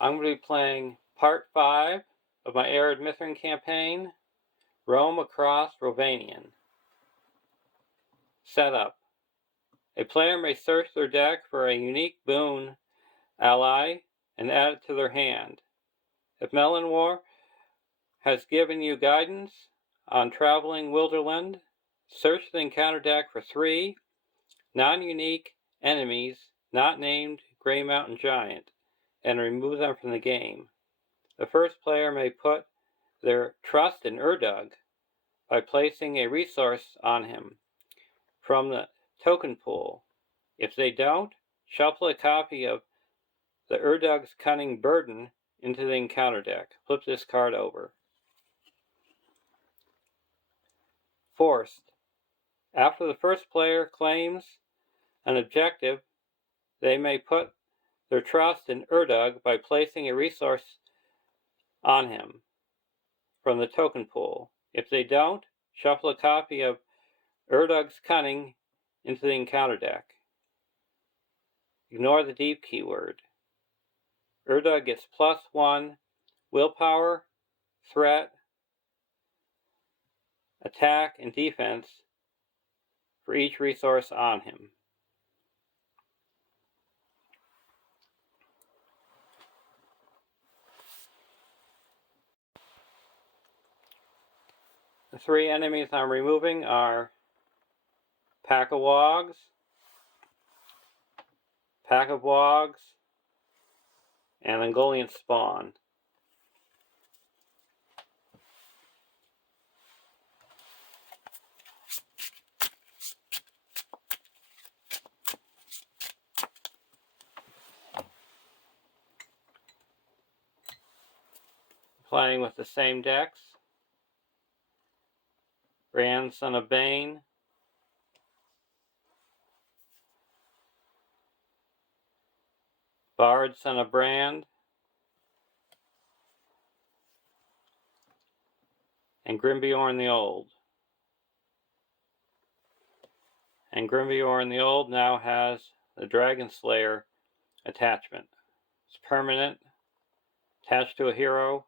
I'm going to be playing Part 5 of my Ered Mithrin campaign, Roam Across Rhovanion. Setup. A player may search their deck for a unique boon ally and add it to their hand. If Melanwar has given you guidance on traveling Wilderland, search the encounter deck for 3 non-unique enemies not named Grey Mountain Giant and remove them from the game. The first player may put their trust in Urdug by placing a resource on him from the token pool. If they don't, shuffle a copy of the Urdug's Cunning Burden into the encounter deck. Flip this card over. Forced. After the first player claims an objective, they may put their trust in Urdug by placing a resource on him from the token pool. If they don't, shuffle a copy of Urdug's Cunning into the encounter deck. Ignore the deep keyword. Urdug gets +1 willpower, threat, attack, and defense for each resource on him. The 3 enemies I'm removing are Pack of Wogs, and Ungoliant Spawn. Playing with the same decks: Brand, Son of Bane, Bard, Son of Brand, and Grimbeorn the Old. And Grimbeorn the Old now has the Dragon Slayer attachment. It's permanent, attached to a hero.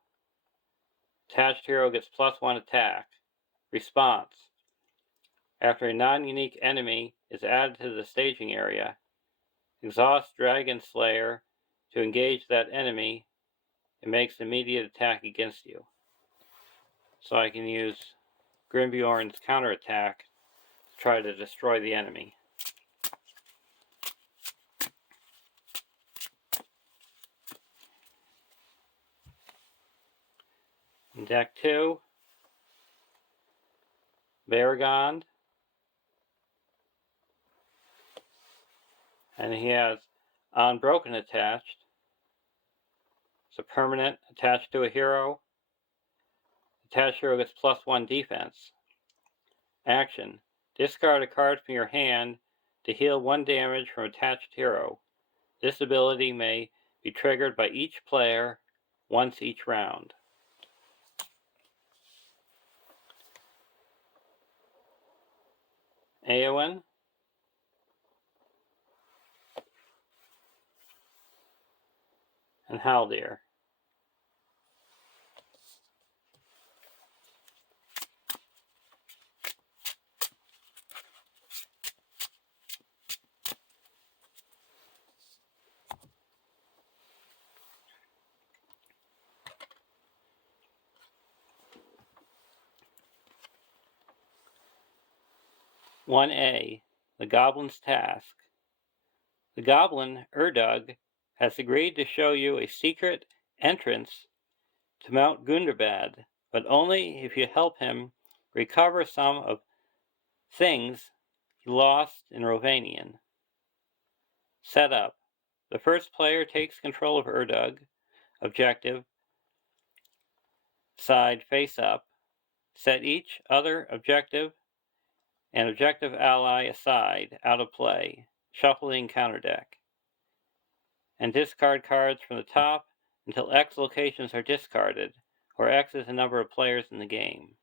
Attached hero gets +1 attack. Response. After a non-unique enemy is added to the staging area, exhaust Dragon Slayer to engage that enemy. It makes immediate attack against you. So I can use Grimbeorn's counterattack to try to destroy the enemy. In deck 2, Varagond, and he has Unbroken attached. It's a permanent attached to a hero. Attached hero gets +1 defense. Action. Discard a card from your hand to heal 1 damage from attached hero. This ability may be triggered by each player once each round. Eowyn, and Haldir. (1A) The Goblin's Task. The Goblin, Urdug, has agreed to show you a secret entrance to Mount Gundabad, but only if you help him recover some of things he lost in Rhovanion. Setup. The first player takes control of Urdug. Objective. Side face up. Set each other objective and objective ally aside, out of play. Shuffle the encounter deck. And discard cards from the top until X locations are discarded, where X is the number of players in the game.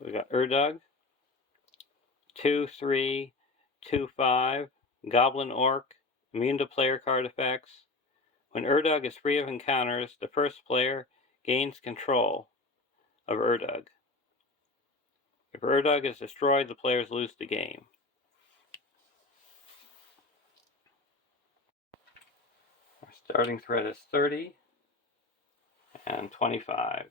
We got Erdug, 2/3, 2/5, Goblin Orc, immune to player card effects. When Erdug is free of encounters, the first player gains control of Erdug. If Erdug is destroyed, the players lose the game. Our starting threat is 30 and 25.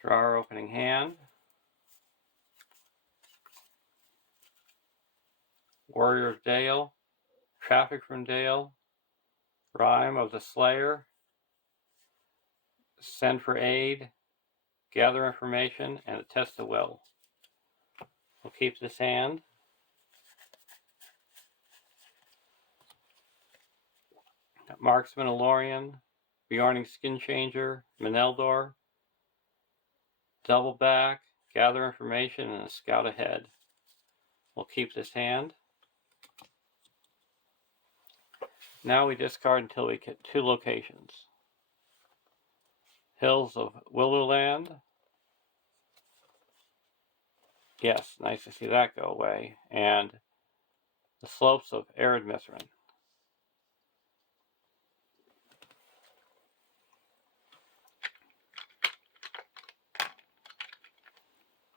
Draw our opening hand. Warrior of Dale, Traffic from Dale, Rime of the Slayer, Send for Aid, Gather Information, and a Test of Will. We'll keep this hand. Marksman Alorian, Bjorning Skin Changer, Meneldor, Double Back, Gather Information, and a Scout Ahead. We'll keep this hand. Now we discard until we get 2 locations. Hills of Wilderland. Yes, nice to see that go away. And the Slopes of Ered Mithrin.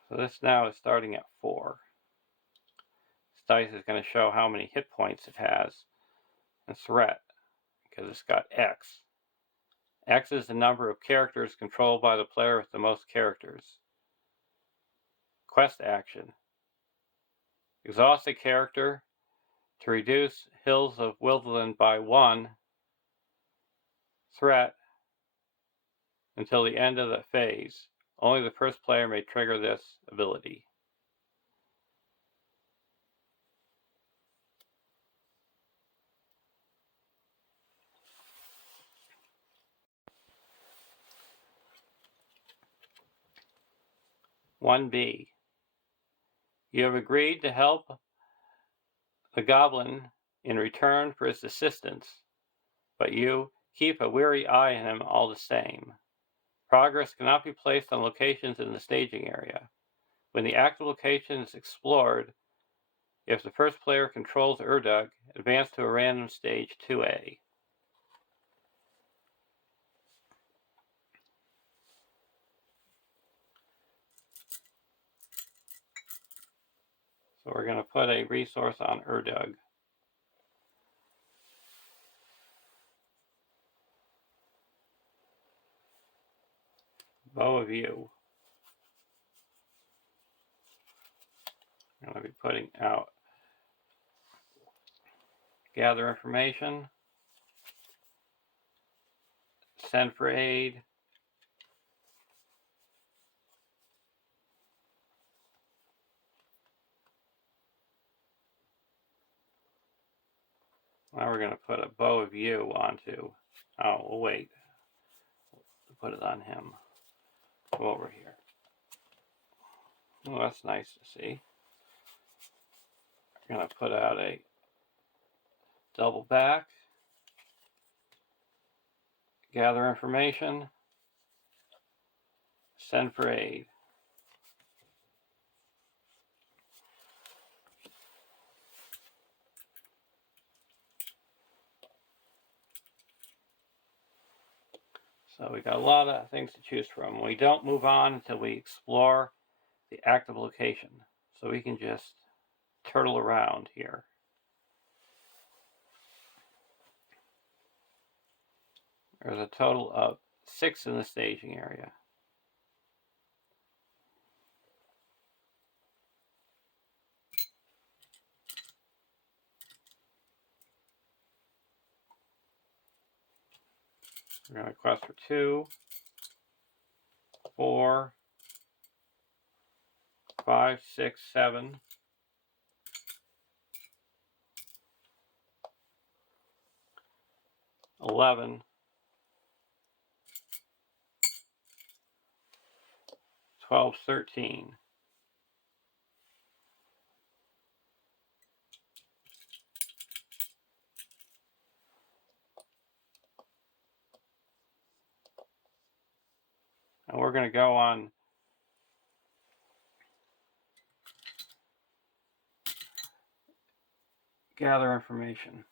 So this now is starting at 4. This dice is going to show how many hit points it has and threat, because it's got X. X is the number of characters controlled by the player with the most characters. Quest action. Exhaust a character to reduce Hills of Wilderland by 1 threat until the end of the phase. Only the first player may trigger this ability. (1)B). You have agreed to help the goblin in return for his assistance, but you keep a weary eye on him all the same. Progress cannot be placed on locations in the staging area. When the active location is explored, if the first player controls Erdug, advance to a random stage 2A. So we're going to put a resource on Erdug. Bow of View. I'm going to be putting out Gather Information, Send for Aid, now we're going to put a Bow of View onto, we'll wait. We'll put it on him. Go over here. Oh, that's nice to see. I'm going to put out a Double Back, Gather Information, Send for Aid. So we got a lot of things to choose from. We don't move on until we explore the active location. So we can just turtle around here. There's a total of 6 in the staging area. We're going to quest for 2, 4, 5, 6, 7. 11, 12, 13. And we're going to go on gather information.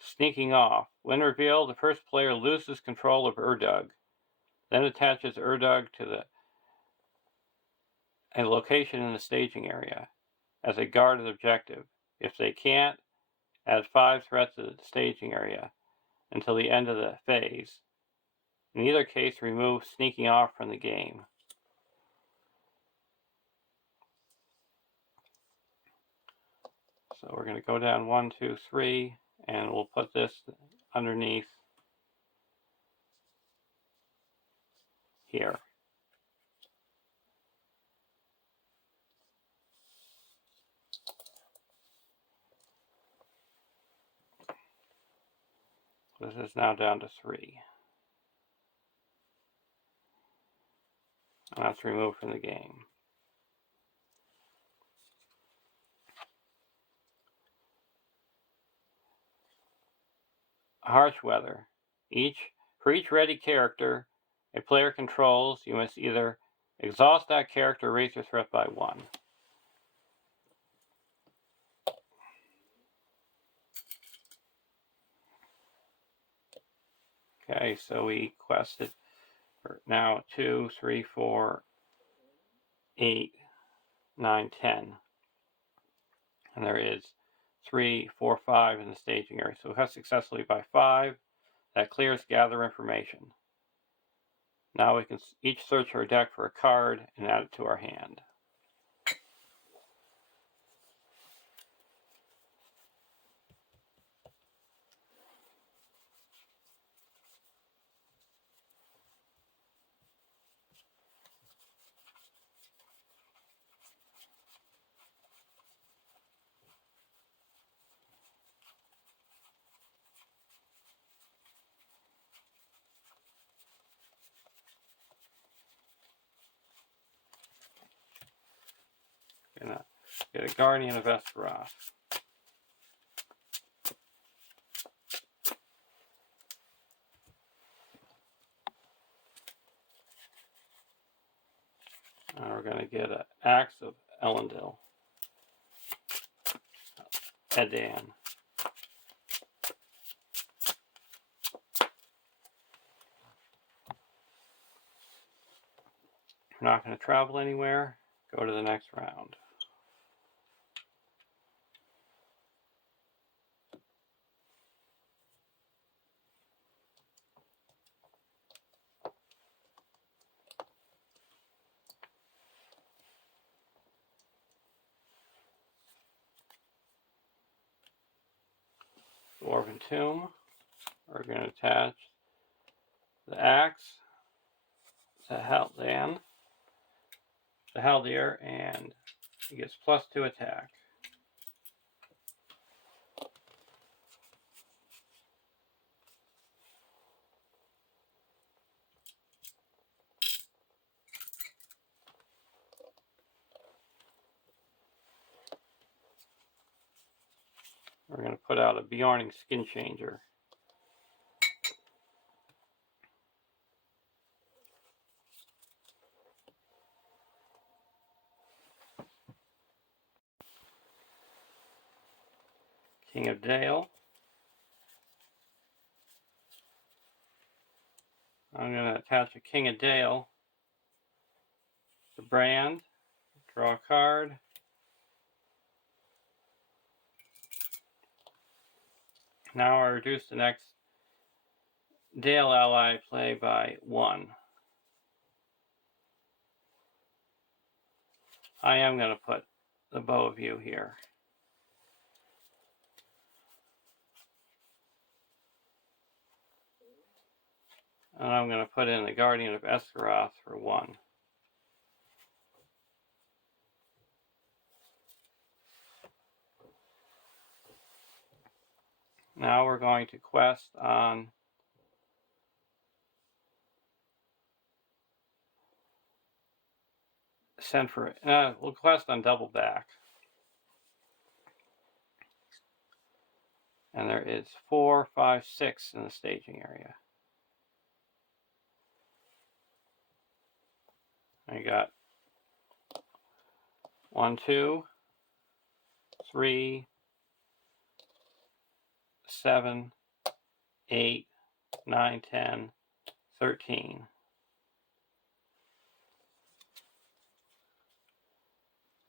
Sneaking off. When revealed, the first player loses control of Erdug, then attaches Erdug to a location in the staging area as a guarded objective. If they can't, add 5 threats to the staging area until the end of the phase. In either case, remove sneaking off from the game. So we're going to go down 1, 2, 3, and we'll put this underneath here. This is now down to 3. And that's removed from the game. Harsh weather. For each ready character a player controls, you must either exhaust that character or raise your threat by 1. Okay, so we quested for now 2, 3, 4, 8, 9, 10. And there is 3, 4, 5 in the staging area. So we have successfully by 5. That clears gather information. Now we can each search our deck for a card and add it to our hand. Gonna get a Guardian of Esperoth. And we're going to get an Axe of Elendil. Edan. We're not going to travel anywhere. Go to the next round. Dwarven Tomb. We're going to attach the Axe to Haldan, the Haldir, and he gets +2 attack. We're going to put out a Bjorning Skin Changer. King of Dale. I'm going to attach a King of Dale to Brand, draw a card. Now I reduce the next Dale ally play by 1. I am going to put the Bow of You here. And I'm going to put in the Guardian of Esperoth for 1. Now we're going to quest on we'll quest on Double Back. And there is 4, 5, 6 in the staging area. I got 1, 2, 3, 7, 8, 9, 10, 13.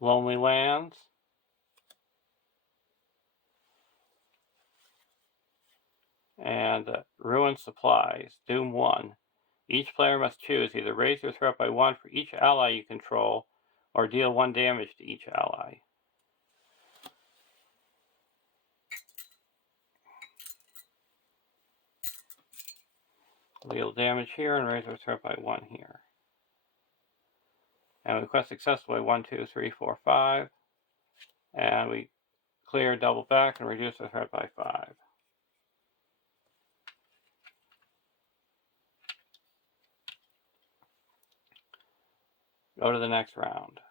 Lonely Lands. And Ruined Supplies. Doom 1. Each player must choose either raise your threat by 1 for each ally you control, or deal 1 damage to each ally. Deal damage here and raise our threat by 1 here. And we quest successfully 1, 2, 3, 4, 5. And we clear, double back, and reduce our threat by 5. Go to the next round.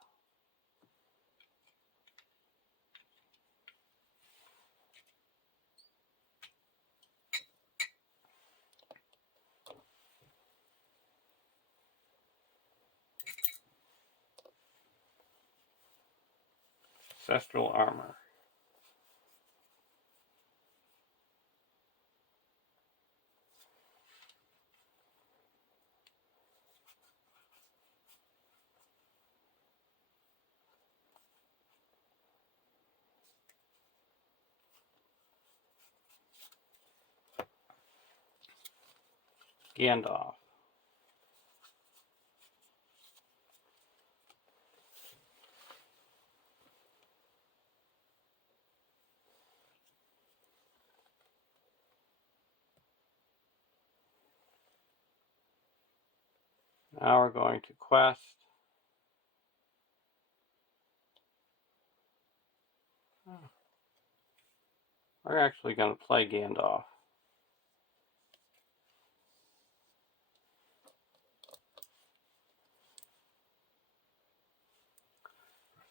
Ancestral Armor. Gandalf. Now we're going to quest. We're actually going to play Gandalf.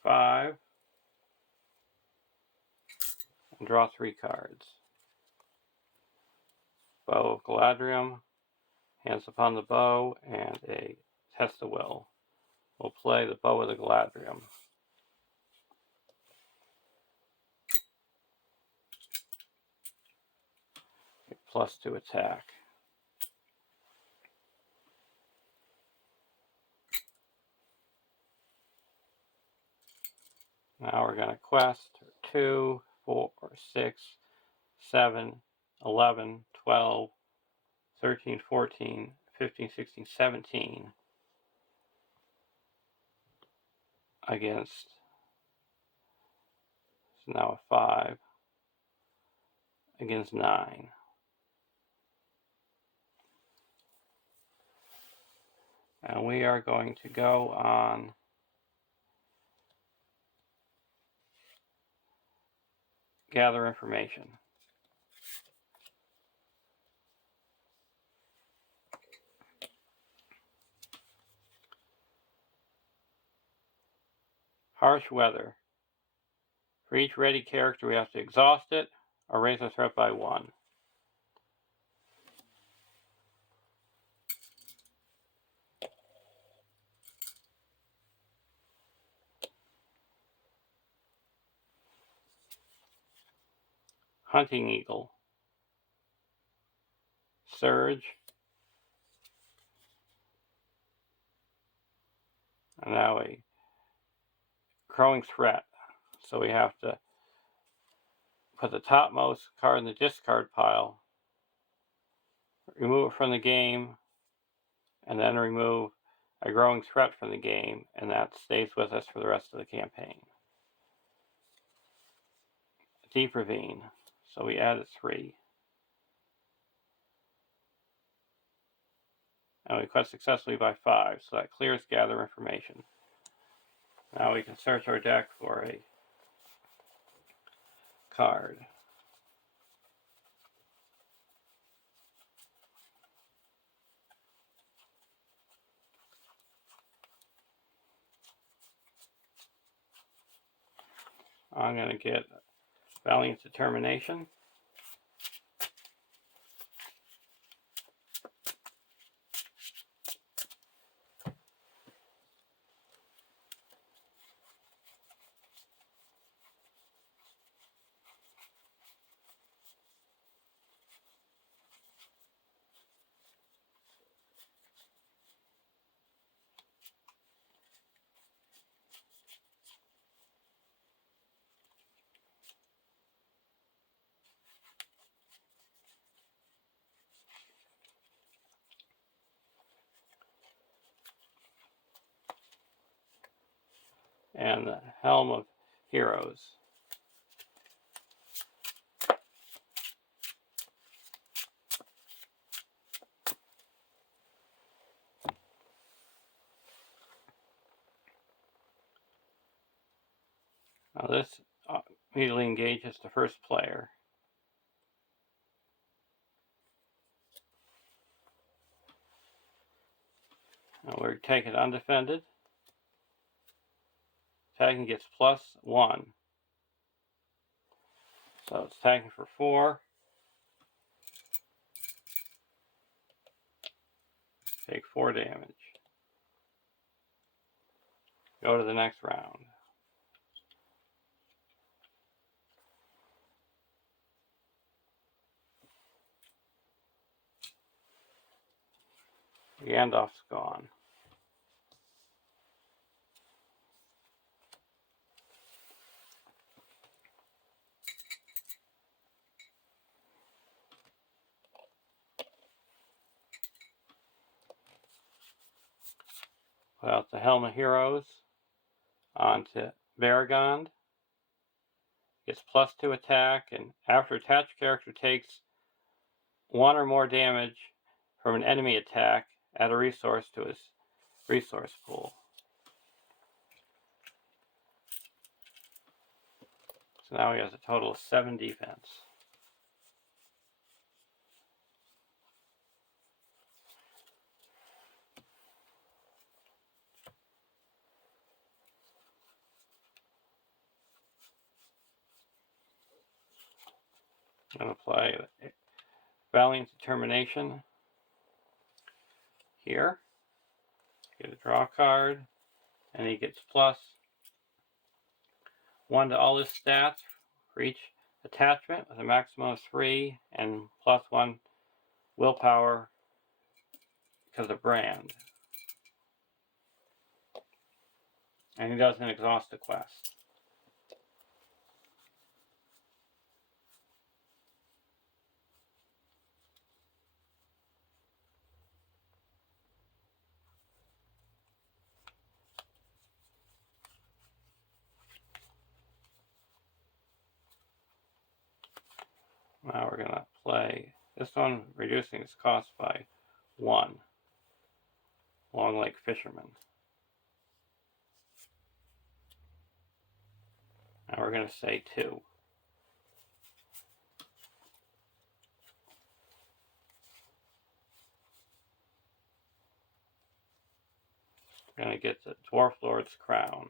5. And draw 3 cards. Bow of Galadriel, Hands upon the Bow, and a Test of Will. We'll play the Bow of the Galadriel. +2 attack. Now we're going to quest 2, 4, 6, 7, 11, 12, 13, 14, 15, 16, 17 against, it's now a 5, against 9. And we are going to go on Gather Information. Harsh Weather. For each ready character, we have to exhaust it or raise our threat by 1. Hunting Eagle. Surge. And now a Crowing Threat. So we have to put the topmost card in the discard pile, remove it from the game, and then remove a Growing Threat from the game, and that stays with us for the rest of the campaign. Deep Ravine. So we added 3. And we quest successfully by 5, so that clears Gather Information. Now we can search our deck for a card. I'm going to get Valiant Determination. and the Helm of Heroes. Now this immediately engages the first player. And we're taking undefended. Attacking gets +1. So it's attacking for 4. Take 4 damage. Go to the next round. Gandalf's gone. Put out the Helm of Heroes onto Varagond. Gets +2 attack, and after attached character takes 1 or more damage from an enemy attack, add a resource to his resource pool. So now he has a total of 7 defense. I'm going to play Valiant Determination here. Get a draw card, and he gets +1 to all his stats for each attachment with a maximum of 3, and +1 willpower because of brand. And he doesn't exhaust the quest. Now we're going to play this one, reducing its cost by 1. Long Lake Fisherman. Now we're going to say 2. We're going to get the Dwarf Lord's Crown.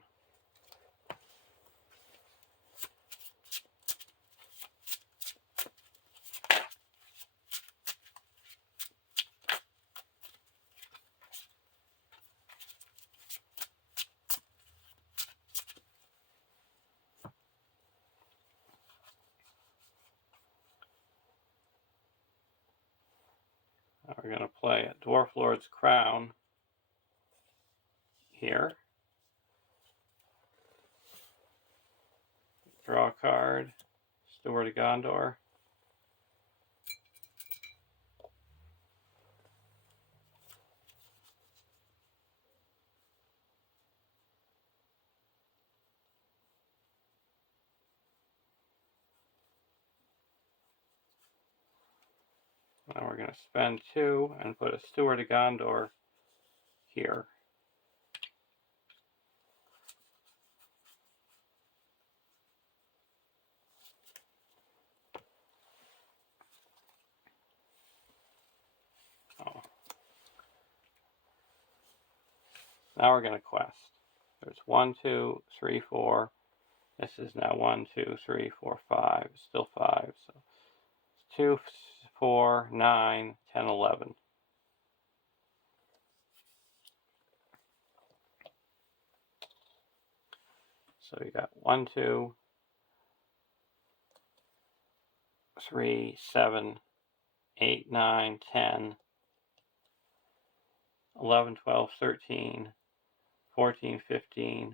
Now we're going to play a Dwarf Lord's Crown here. Draw a card. Steward of Gondor. Now we're going to spend 2 and put a Steward of Gondor here. Oh. Now we're going to quest. There's 1, 2, 3, 4. This is now 1, 2, 3, 4, 5. Still 5. So 2, 4, 9, 10, 11. So you got 1, 2, 3, 7, 8, 9, 10, 11, 12, 13, 14, 15,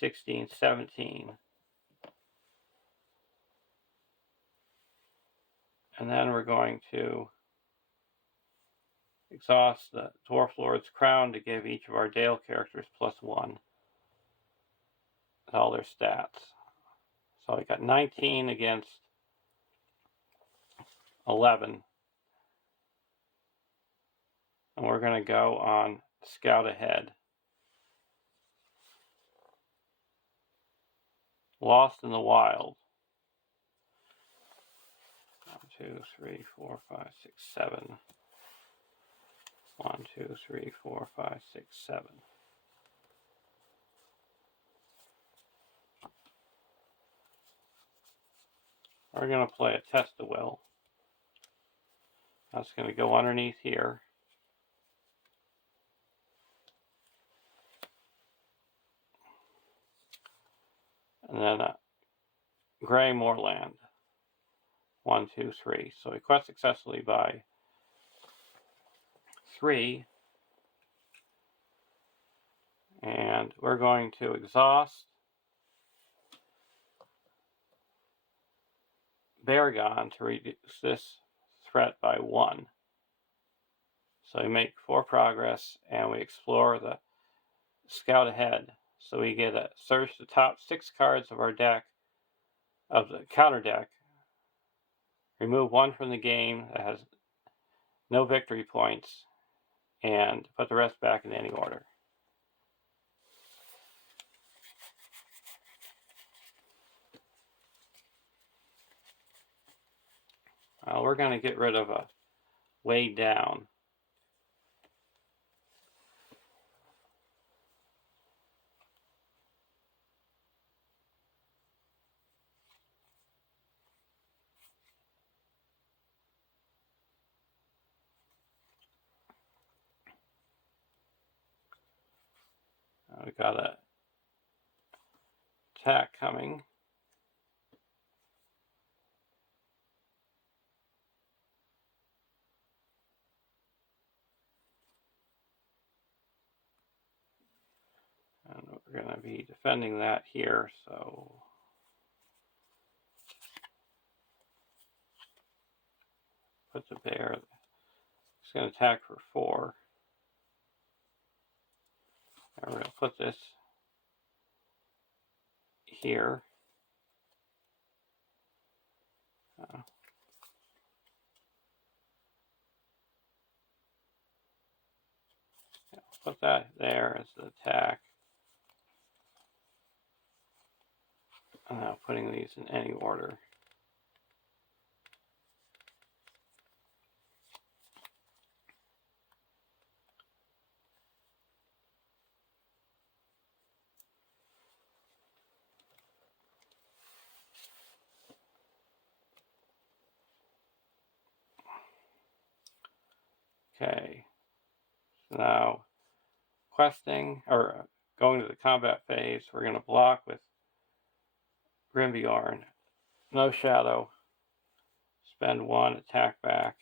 16, 17. And then we're going to exhaust the Dwarf Lord's Crown to give each of our Dale characters +1. all their stats. So I got 19 against 11. And we're going to go on Scout Ahead. Lost in the Wild. 1, 2, 3, 4, 5, 6, 7. 1, 2, 3, 4, 5, 6, 7. We're going to play a Test-a-Will. That's going to go underneath here. And then a Gray Moorland. 1, 2, 3. So we quest successfully by 3. And we're going to exhaust Baragon to reduce this threat by 1. So we make 4 progress and we explore the Scout Ahead. So we get to search the top 6 cards of our deck, of the counter deck, remove 1 from the game that has no victory points, and put the rest back in any order. We're going to get rid of a Weighed Down. We've got a attack coming. And we're going to be defending that here, so put the bear. It's going to attack for 4. And we're going to put this here. Put that there as the attack. I'm now putting these in any order. Okay, so now questing, or going to the combat phase, we're going to block with Grimbjorn. No shadow. Spend 1, attack back.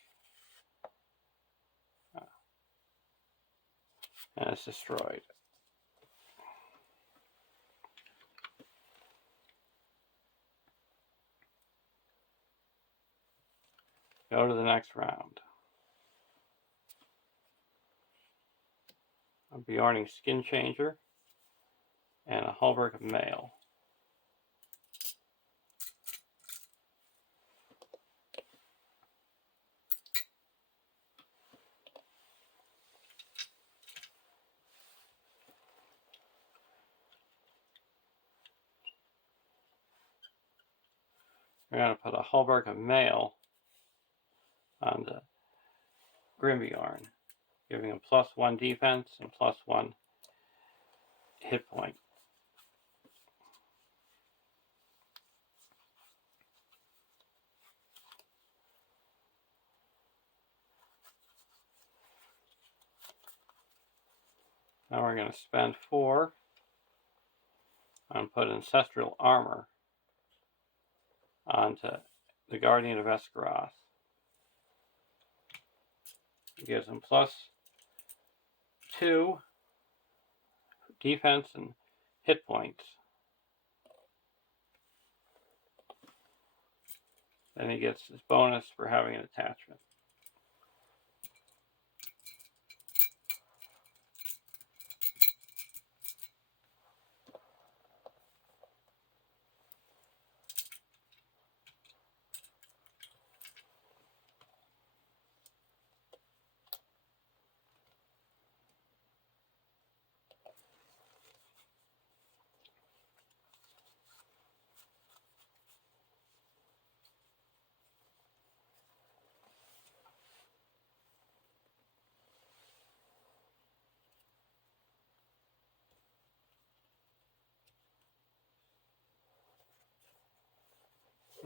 And it's destroyed. Go to the next round. A Bjorning Skin Changer and a Hallberg of Mail. We're going to put a Hallberg of Mail on the Grimbjorn, giving him +1 defense and +1 hit point. Now we're going to spend 4 and put Ancestral Armor onto the Guardian of Esgaroth. It gives him +2 defense and hit points. Then he gets his bonus for having an attachment.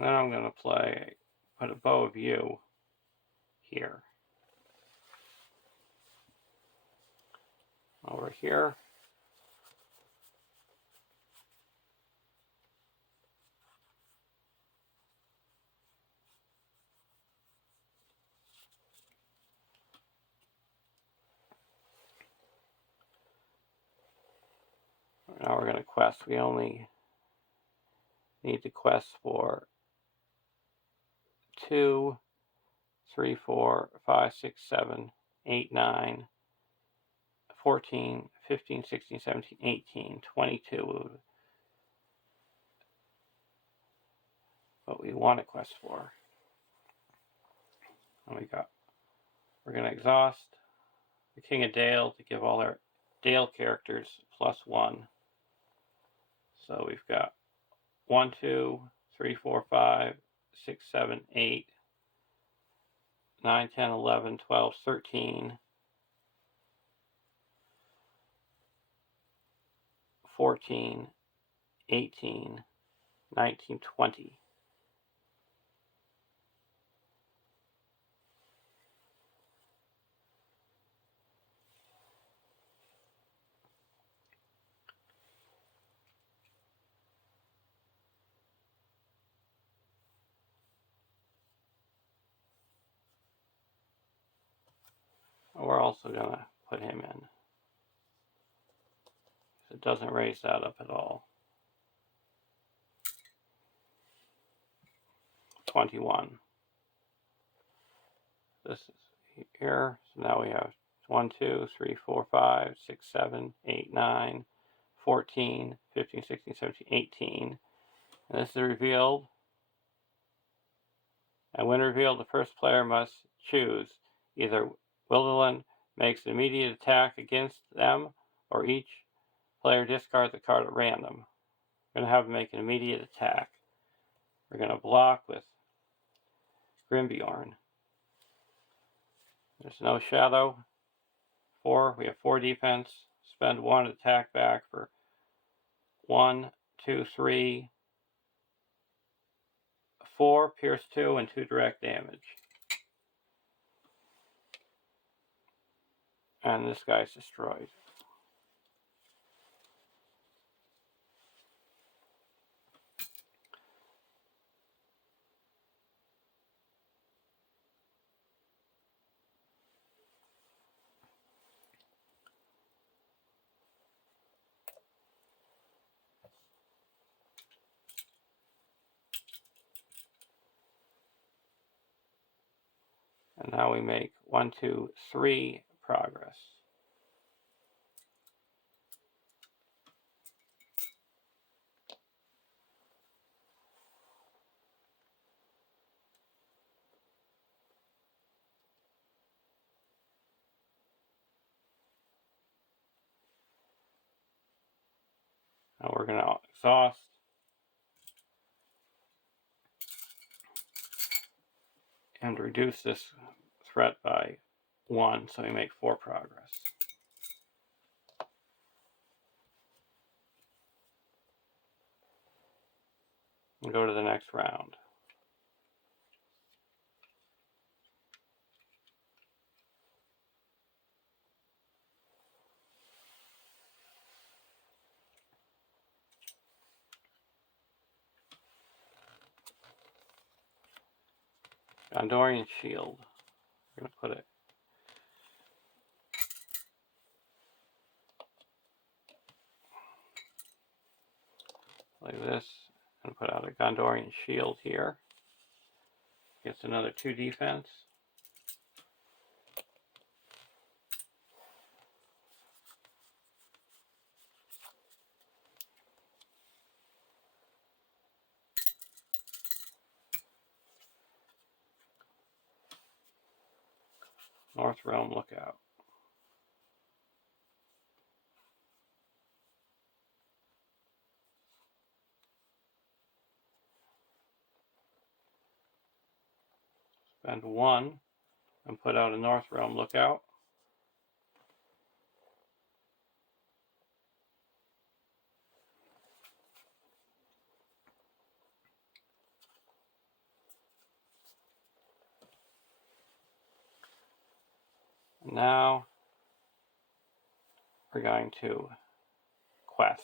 And then I'm going to put a bow of you here. Over here. Now we're going to quest. We only need to quest for 2, 3, 4, 5, 6, 7, 8, 9, 14, 15, 16, 17, 18, 22. What we want to quest for. And we're going to exhaust the King of Dale to give all our Dale characters +1. So we've got 1, 2, 3, 4, 5, 6, 7, 8, 9, 10, 11, 12, 13, 14, 18, 19, 20. We're also going to put him in. It doesn't raise that up at all. 21. This is here. So now we have 1, 2, 3, 4, 5, 6, 7, 8, 9, 14, 15, 16, 17, 18. And this is revealed. And when revealed, the first player must choose either Wilderland makes an immediate attack against them, or each player discards a card at random. We're going to have them make an immediate attack. We're going to block with Grimbjorn. There's no shadow. 4. We have 4 defense. Spend 1 attack back for 1, 2, 3, 4, pierce 2, and 2 direct damage. And this guy's destroyed. And now we make 1, 2, 3 progress. Now we're going to exhaust and reduce this threat by 1, so we make 4 progress. And go to the next round. Gondorian Shield. We're going to put it like this and put out a Gondorian Shield here. Gets another 2 defense. North Realm Lookout. Spend 1 and put out a North Realm Lookout. Now we're going to quest.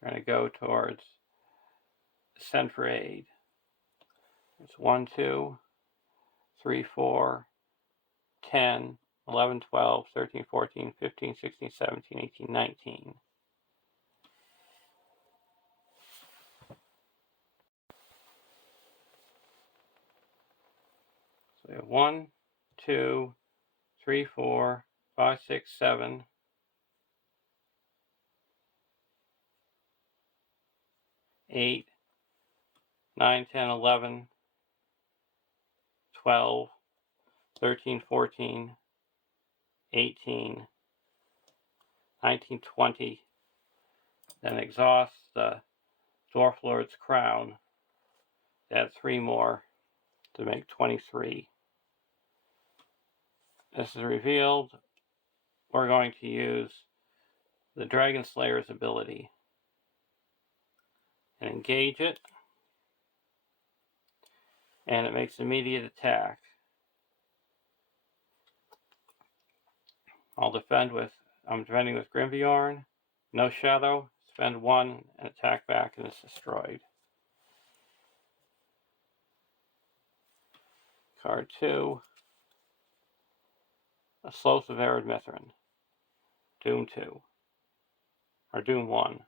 We're going to go towards send for aid. It's 1, 2, 3, 4, 10, 11, 12, 13, 14, 15, 16, 17, 18, 19. So we have 1, 2, 3, 4, 5, 6, 7, 8, 9, 10, 11, 12, 13, 14, 18, 19, 20. Then exhaust the Dwarf Lord's Crown. Add 3 more to make 23. This is revealed. We're going to use the Dragon Slayer's ability and engage it, and it makes immediate attack. I'm defending with Grimbjorn, no shadow, spend 1 and attack back, and it's destroyed. Card 2, Explosive Ered Mithrin, Doom 2, or Doom 1.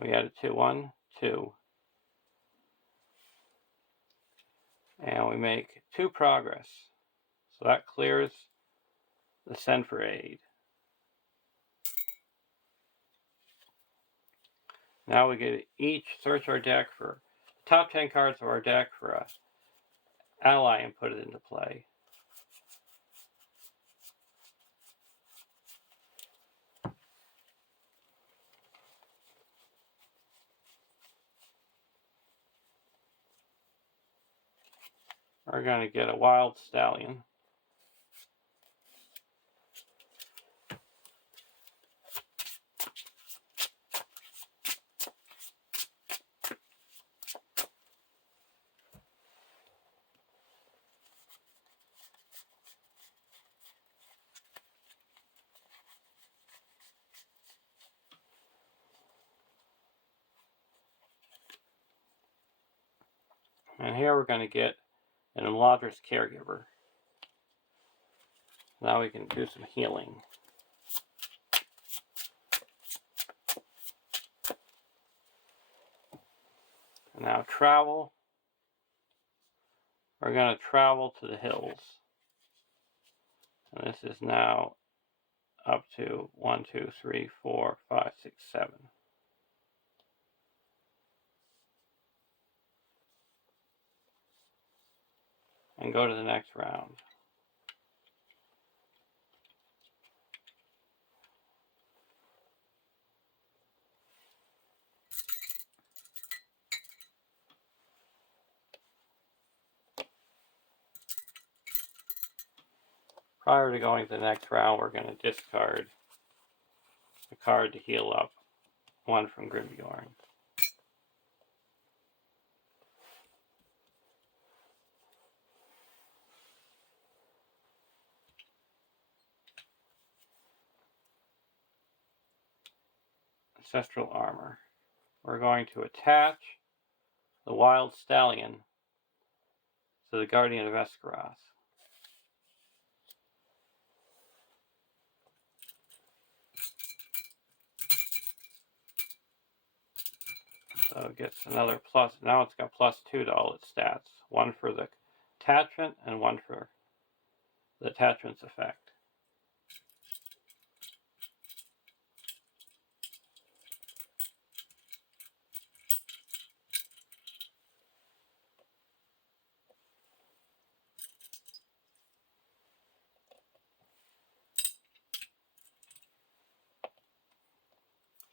We added 2, 1, 2. And we make 2 progress. So that clears the send for aid. Now we get each search our deck for the top 10 cards of our deck for a ally and put it into play. We're going to get a Wild Stallion. And here we're going to get an Eladris Caregiver. Now we can do some healing. And now travel. We're going to travel to the hills. And this is now up to 1, 2, 3, 4, 5, 6, 7. And go to the next round. Prior to going to the next round, we're going to discard a card to heal up 1 from Grimbjorn. Ancestral Armor. We're going to attach the Wild Stallion to the Guardian of Escaroth. So it gets another plus. Now it's got +2 to all its stats. 1 for the attachment and 1 for the attachment's effect.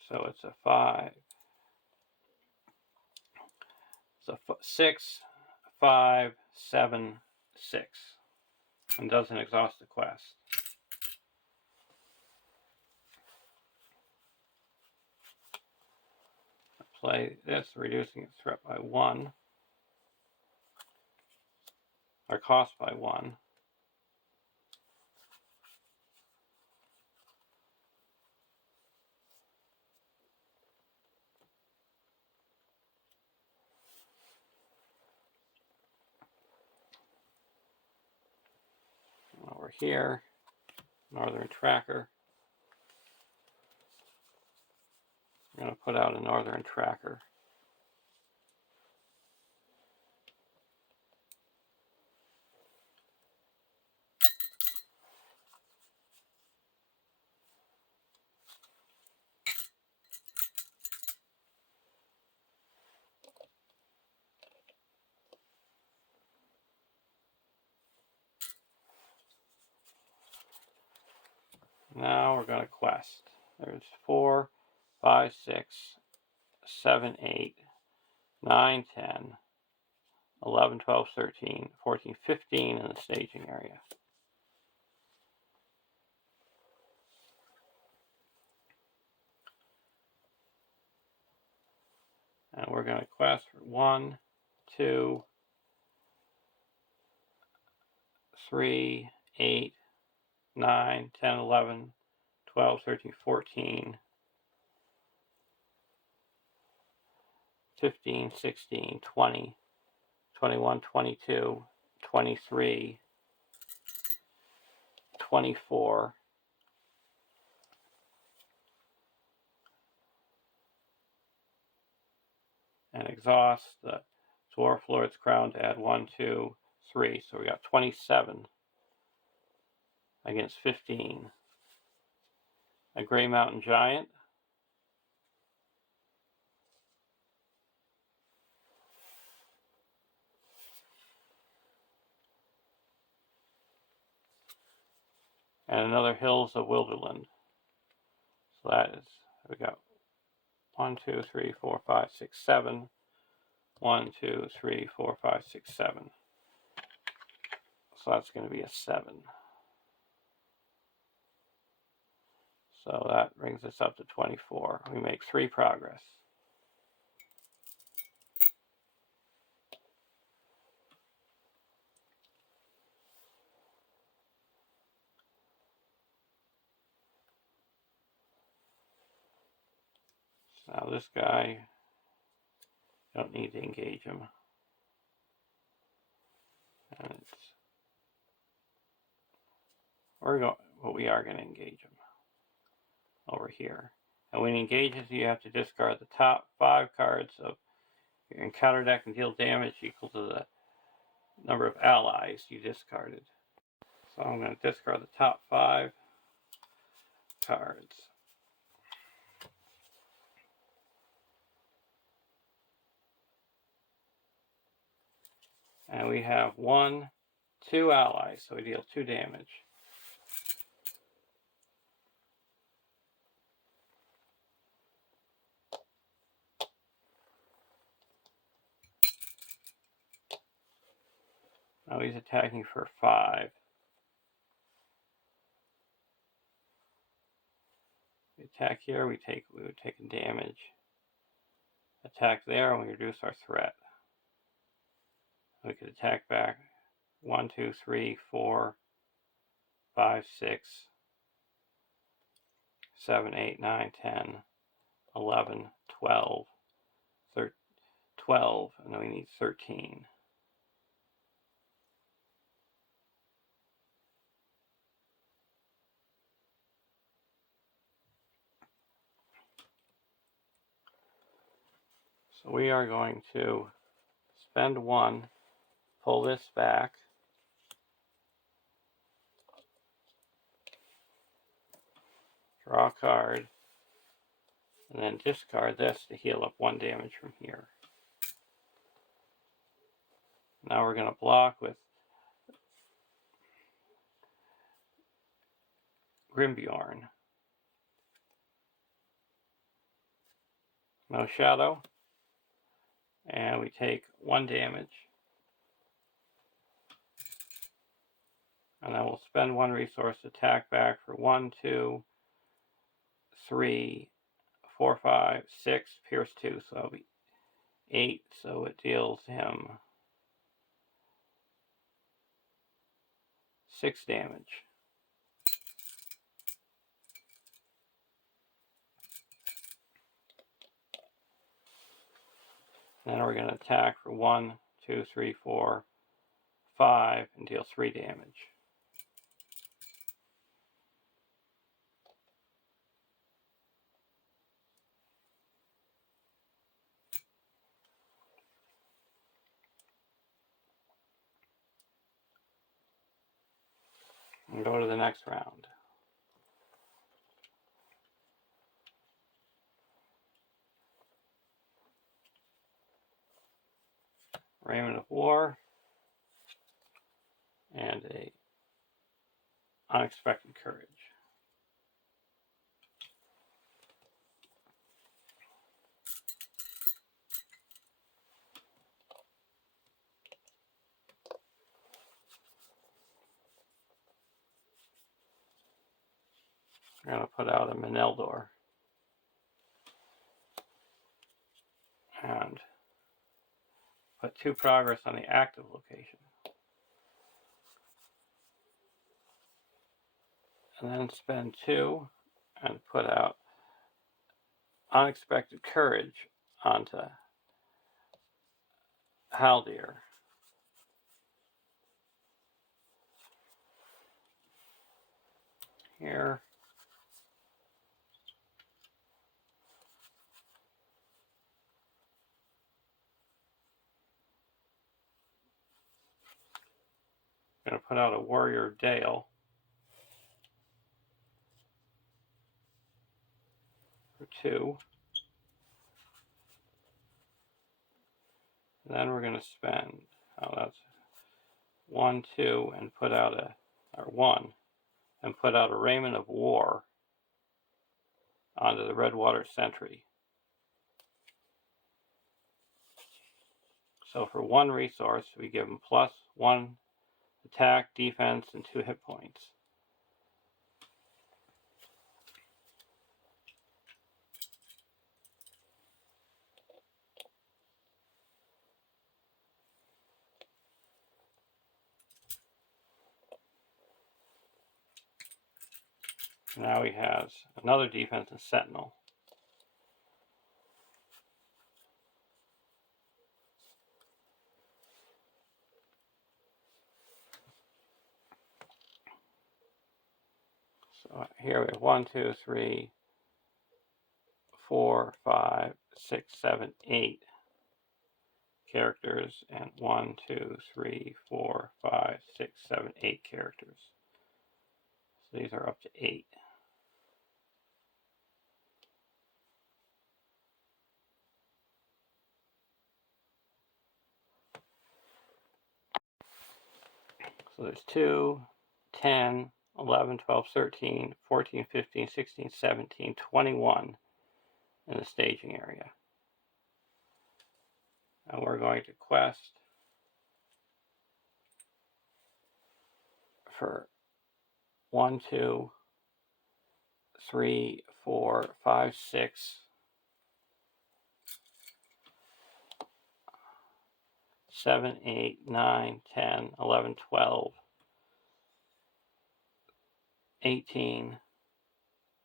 So it's a 5. It's a 6, 5, 7, 6. And doesn't exhaust the quest. Play this, reducing its threat by 1. our cost by 1. Over here, Northern Tracker. I'm going to put out a Northern Tracker. Now we're going to quest. There's 4, 5, 6, 7, 8, 9, 10, 11, 12, 13, 14, 15 in the staging area. And we're going to quest for 1, 2, 3, 8, 9, 10, 11, 12, 13, 14, 15, 16, 20, 21, 22, 23, 24, and exhaust the Dwarf Lord's Crown to add 1, 2, 3. So we got 27 against 15. A Gray Mountain Giant. And another Hills of Wilderland. So that is, we got 1, 2, 3, 4, 5, 6, 7. 1, 2, 3, 4, 5, 6, 7. So that's going to be a 7. So that brings us up to 24. We make 3 progress. Now this guy, don't need to engage him. And we are going to engage him over here. And when he engages, you have to discard the top 5 cards of your encounter deck and deal damage equal to the number of allies you discarded. So I'm going to discard the top 5 cards. And we have 1, 2 allies, so we deal 2 damage. Now he's attacking for 5. We attack here, we would take a damage. Attack there, and we reduce our threat. We could attack back 1, 2, 3, 4, 5, 6, 7, 8, 9, 10, 11, 12, 12, and then we need 13. So we are going to spend 1, pull this back, draw a card, and then discard this to heal up 1 damage from here. Now we're going to block with Grimbjorn. No shadow. And we take 1 damage. And then we'll spend 1 resource to attack back for 1, 2, 3, 4, 5, 6, pierce 2. So that'll be 8. So it deals him 6 damage. Then we're going to attack for 1, 2, 3, 4, 5 and deal 3 damage. And go to the next round. Raiment of War and a Unexpected Courage. I'm going to put out a Meneldor and put 2 progress on the active location. And then spend 2 and put out Unexpected Courage onto Haldir. Here. I'm going to put out a Warrior of Dale for 2. And then we're going to spend, that's 1, 2, and put out or 1, and put out a Raiment of War onto the Redwater Sentry. So for 1 resource, we give him +1 attack, defense, and 2 hit points. Now he has another defense and Sentinel. So here we have 1, 2, 3, 4, 5, 6, 7, 8 characters, and 1, 2, 3, 4, 5, 6, 7, 8 characters. So these are up to 8. So there's 2, 10, 11, 12, 13, 14, 15, 16, 17, 21 in the staging area. And we're going to quest for 1, 2, 3, 4, 5, 6, 7, 8, 9, 10, 11, 12, 18,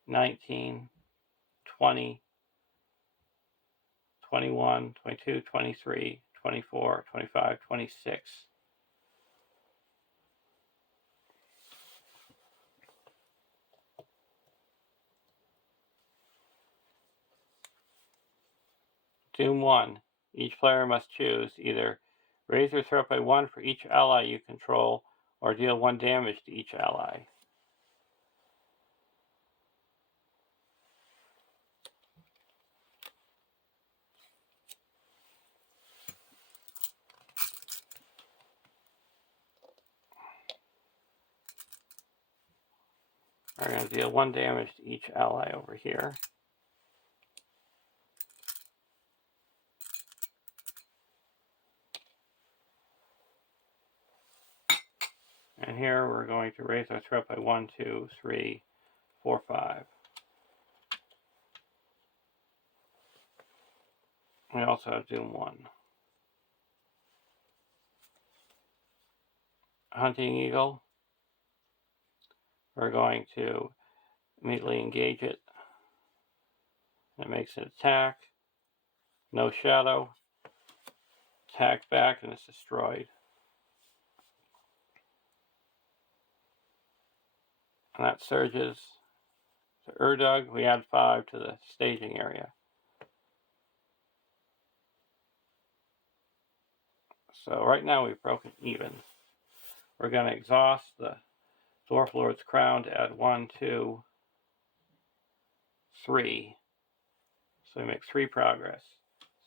19, 20, 21, 22, 23, 24, 25, 26. Doom 1. Each player must choose either raise their threat by 1 for each ally you control, or deal 1 damage to each ally. We're going to deal 1 damage to each ally over here. And here we're going to raise our threat by 1, 2, 3, 4, 5. We also have Doom 1. Hunting Eagle, we're going to immediately engage it. It makes an attack. No shadow. Attack back and it's destroyed. And that surges to Erdug. We add 5 to the staging area. So right now we've broken even. We're going to exhaust the Dwarf Lord's Crown to add 1, 2, 3. So we make 3 progress.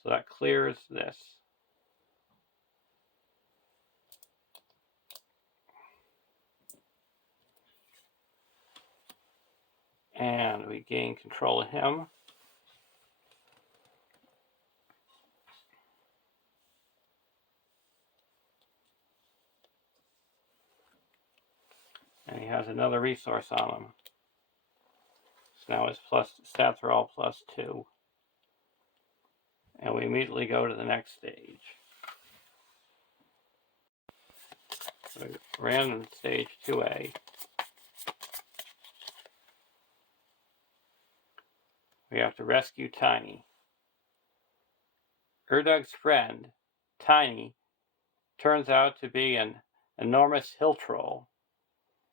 So that clears this. And we gain control of him. And he has another resource on him. So now his stats are all +2. And we immediately go to the next stage. So random stage 2A. We have to rescue Tiny. Erdug's friend, Tiny, turns out to be an enormous hill troll.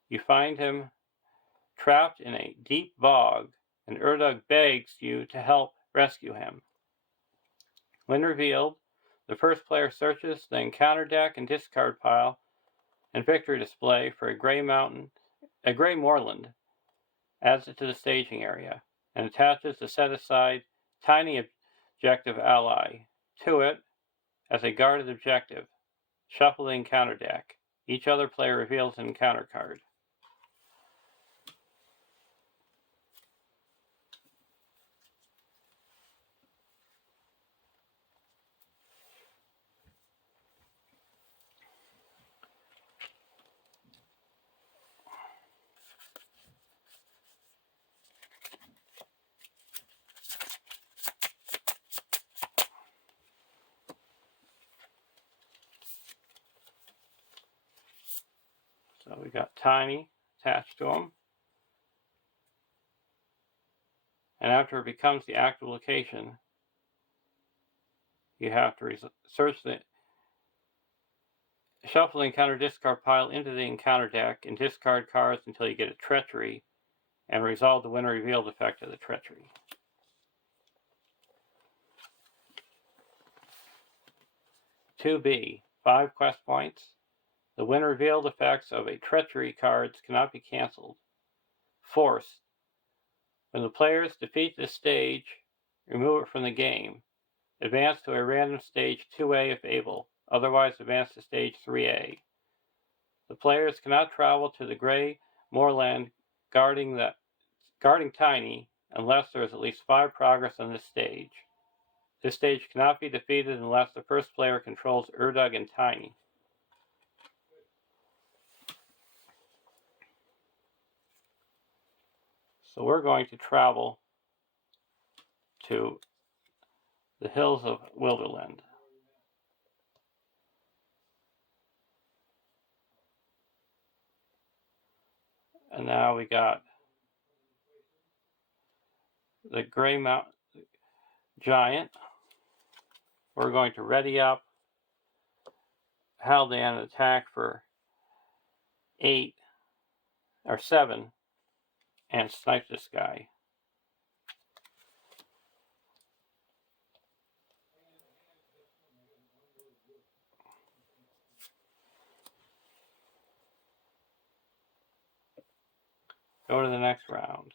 You find him trapped in a deep bog, and Erdug begs you to help rescue him. When revealed, the first player searches the encounter deck and discard pile and victory display for a gray moorland, adds it to the staging area, and attaches the set-aside Tiny objective ally to it as a guarded objective. Shuffle the encounter deck. Each other player reveals an encounter card. So we got Tiny attached to him. And after it becomes the active location, you have to shuffle the encounter discard pile into the encounter deck and discard cards until you get a treachery and resolve the winner revealed effect of the treachery. (2B) 5 quest points. The winner revealed effects of a treachery cards cannot be cancelled. Force. When the players defeat this stage, remove it from the game. Advance to a random stage 2A if able, otherwise advance to stage 3A. The players cannot travel to the gray moorland guarding Tiny unless there is at least 5 progress on this stage. This stage cannot be defeated unless the first player controls Erdug and Tiny. So we're going to travel to the hills of Wilderland. And now we got the Gray Mountain Giant. We're going to ready up Haldan and attack for 8 or 7 and snipe this guy. Go to the next round.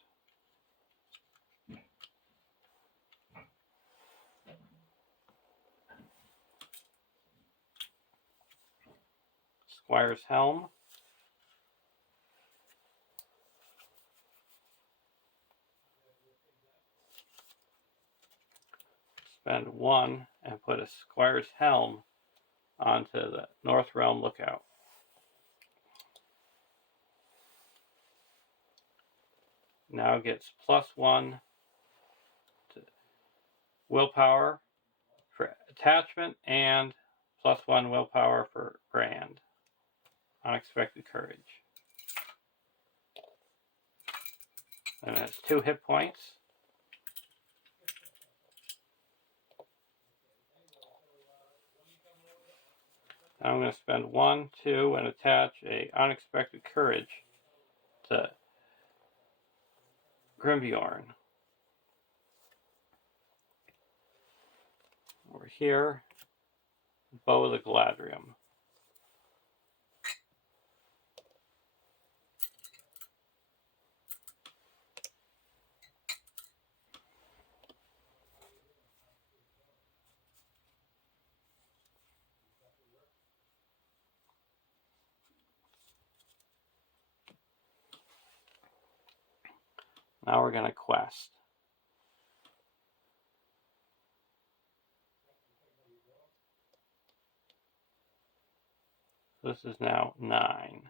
Squire's Helm. Spend 1 and put a Squire's Helm onto the North Realm Lookout. Now gets +1 to willpower for attachment and +1 willpower for brand. Unexpected courage. And it has 2 hit points. Now I'm going to spend 1, 2, and attach a Unexpected Courage to Grimbjorn. Over here, Bow of the Galadriel. Now we're going to quest. This is now 9.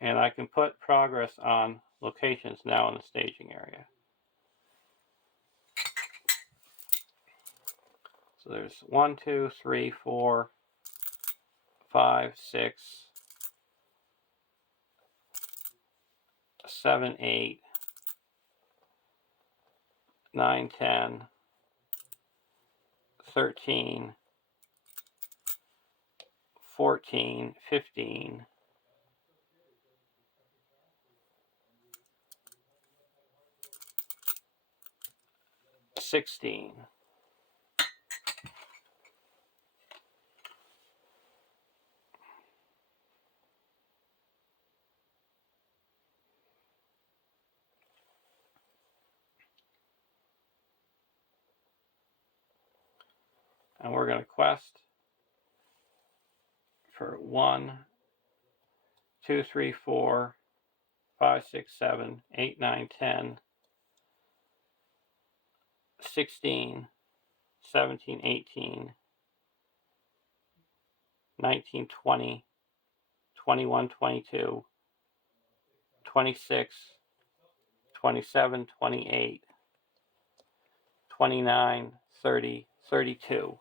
And I can put progress on locations now in the staging area. So there's 1, 2, 3, 4, 5, 6, 7, 8, 9, 10, 13, 14, 15, 16. And we're going to quest for 1, 2, 3, 4, 5, 6, 7, 8, 9, 10, 16, 17, 18, 19, 20, 21, 22, 26, 27, 28, 29, 30, 32.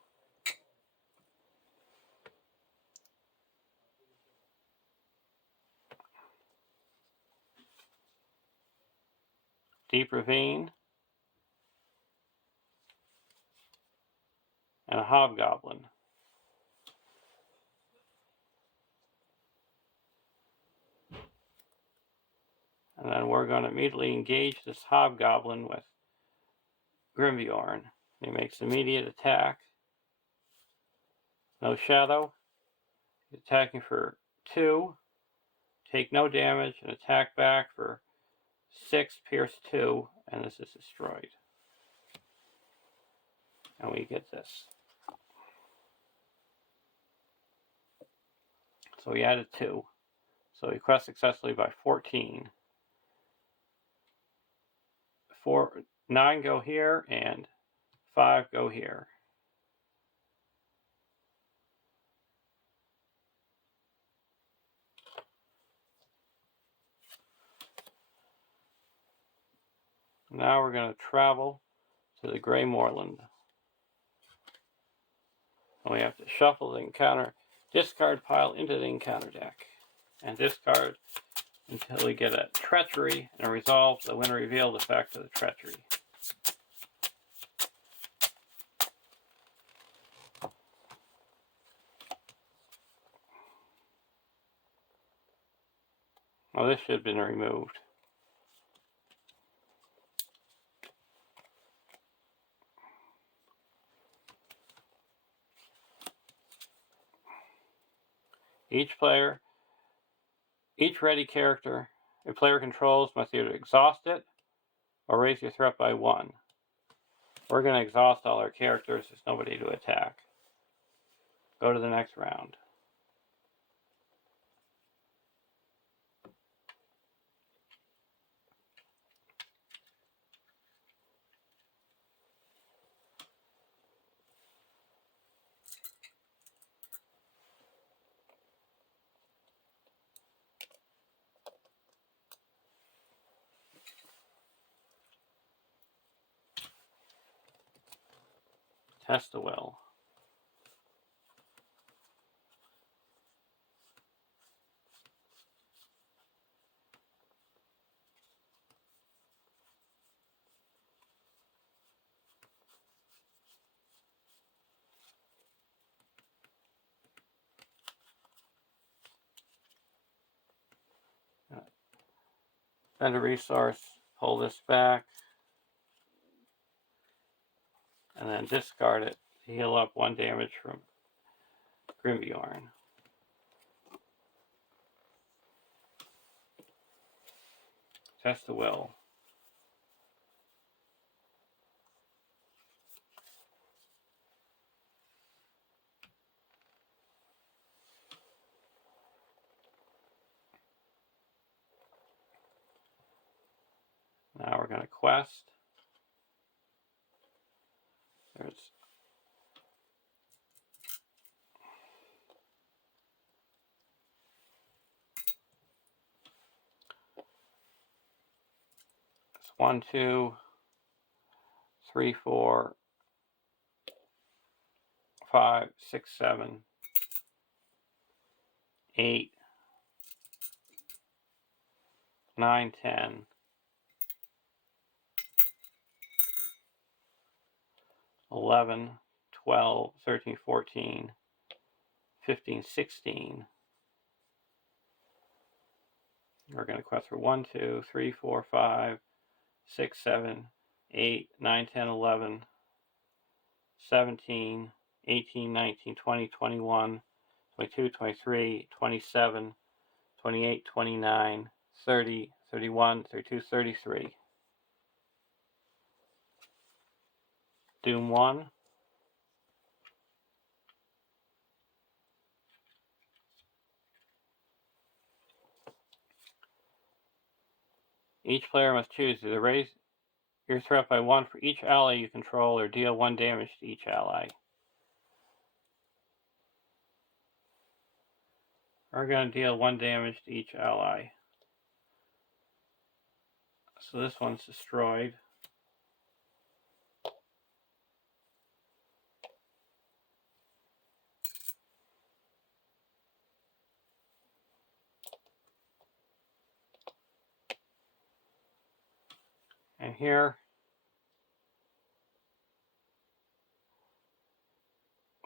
Deep Ravine, and a Hobgoblin. And then we're going to immediately engage this Hobgoblin with Grimbjorn. He makes immediate attack. No shadow. He's attacking for 2. Take no damage and attack back for 6, pierce 2, and this is destroyed. And we get this. So we added 2. So we quest successfully by 14. 9 go here and 5 go here. Now we're going to travel to the Grey Moorland. And we have to shuffle the encounter, discard pile into the encounter deck, and discard until we get a Treachery and resolve the when revealed effect of the Treachery. Well, this should have been removed. Each ready character a player controls must either exhaust it or raise your threat by 1. We're going to exhaust all our characters. There's nobody to attack. Go to the next round. Test the will. Spend a resource, pull this back, and then discard it to heal up 1 damage from Grimbjorn. Test the will. Now we're going to quest. There's it's 1, 2, 3, 4, 5, 6, 7, 8, 9, 10, 11, 12, 13, 14, 15, 16. We're going to quest for 1, 2, 3, 4, 5, 6, 7, 8, 9, 10, 11, 17, 18, 19, 20, 21, 22, 23, 27, 28, 29, 30, 31, 32, 33. Doom 1. Each player must choose either raise your threat by 1 for each ally you control or deal 1 damage to each ally. We're going to deal 1 damage to each ally. So this one's destroyed. And here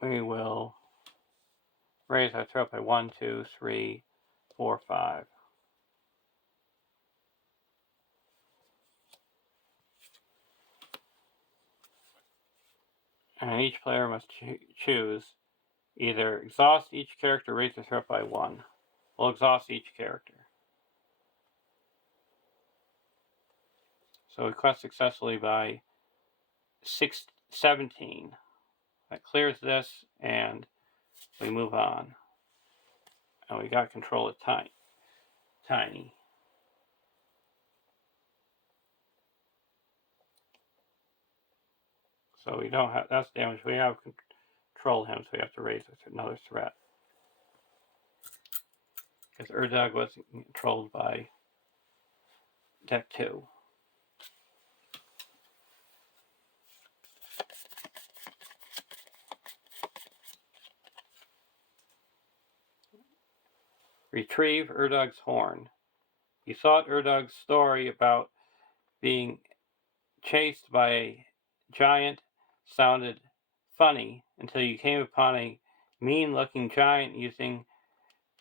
we will raise our threat by 1, 2, 3, 4, 5. And each player must choose either exhaust each character, raise the threat by 1. We'll exhaust each character. So we quest successfully by 17. That clears this, and we move on. And we got control of Tiny. So we don't have, that's damage. We have control him, so we have to raise another threat. Because Erdug wasn't controlled by deck 2. Retrieve Erdug's horn. You thought Erdug's story about being chased by a giant sounded funny until you came upon a mean-looking giant using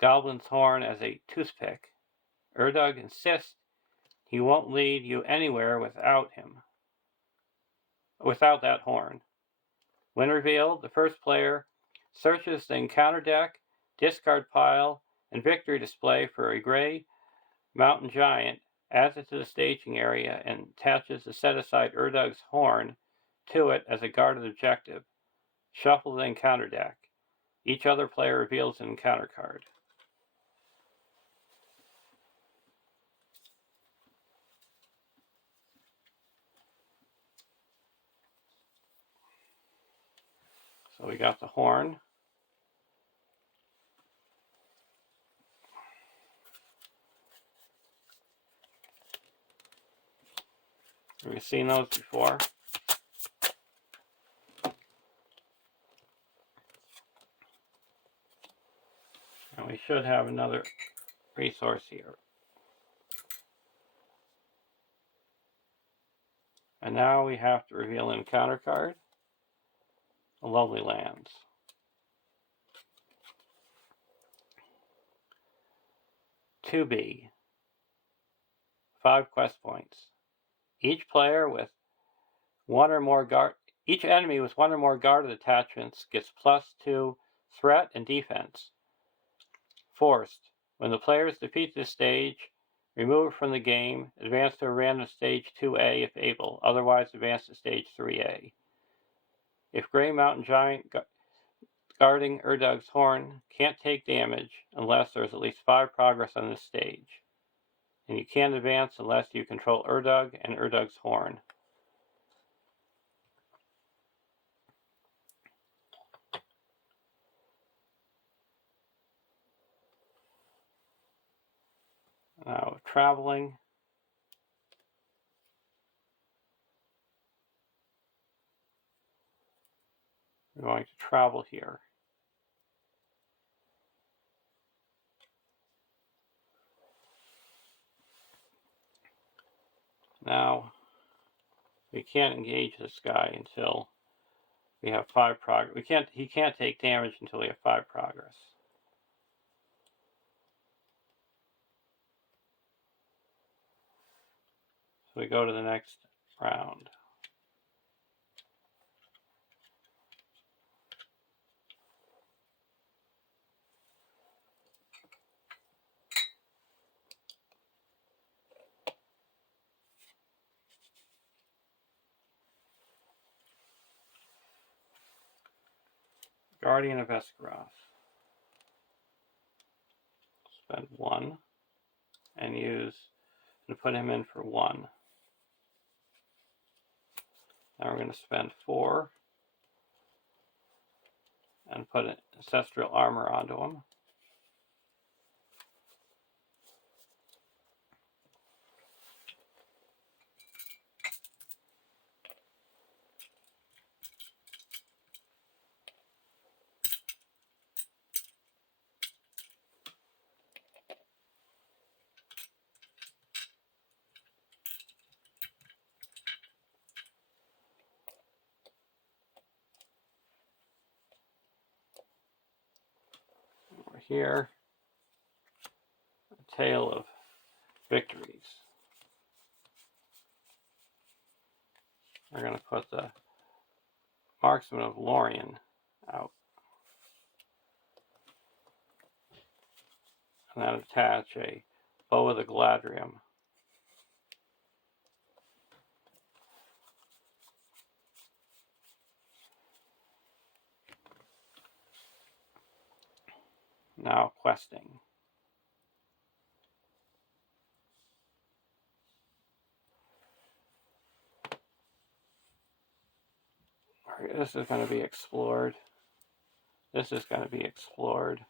Goblin's horn as a toothpick. Erdug insists he won't lead you anywhere without that horn. When revealed, the first player searches the encounter deck, discard pile, and victory display for a gray mountain giant, adds it to the staging area, and attaches the set-aside Erdug's horn to it as a guarded objective. Shuffle the encounter deck. Each other player reveals an encounter card. So we got the horn. We've seen those before. And we should have another resource here. And now we have to reveal an encounter card. Lovely Lands. To be 5 quest points. Each player with one or more each enemy with one or more guarded attachments gets +2 threat and defense. Forced. When the players defeat this stage, remove it from the game, advance to a random stage 2A if able, otherwise advance to stage 3A. If Grey Mountain Giant guarding Erdug's Horn can't take damage unless there's at least 5 progress on this stage, and you can't advance unless you control Erdug and Erdug's Horn. Now, traveling. We're going to travel here. Now, we can't engage this guy until we have 5 progress. He can't take damage until we have 5 progress. So we go to the next round. Guardian of Esgaroth. Spend 1 and put him in for 1. Now we're going to spend 4 and put Ancestral Armor onto him. Over here, a Tale of Victories. We're going to put the Marksman of Lorien out. And then attach a Bow of the Galadriel. Now questing. This is going to be explored. This is going to be explored.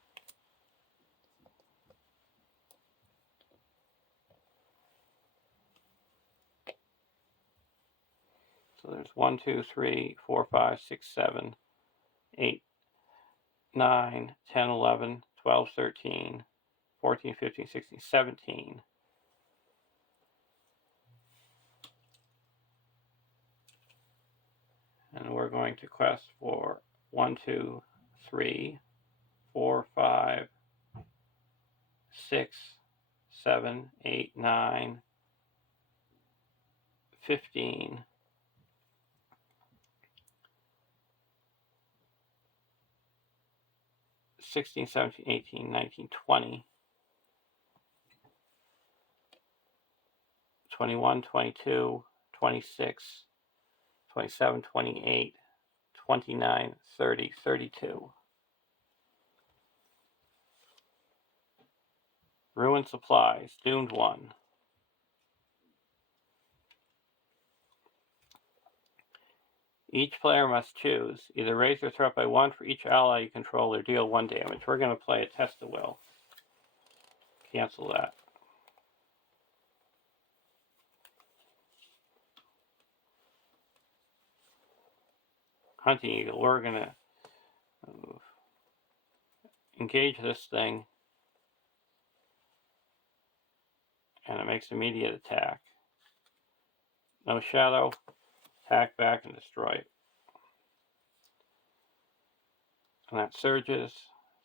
So there's 1, 2, 3, 4, 5, 6, 7, 8, 9, 10, 11, 12, 13, 14, 15, 16, 17. And we're going to quest for 1, 2, 3, 4, 5, 6, 7, 8, 9, 15, 16, 17, 18, 19, 20, 21, 22, 26, 27, 28, 29, 30, 32. Ruin supplies, doomed 1. Each player must choose. Either raise your threat by 1 for each ally you control or deal 1 damage. We're going to play a Test of Will. Cancel that. Hunting Eagle. We're going to engage this thing. And it makes immediate attack. No shadow. Attack back and destroy it. And that surges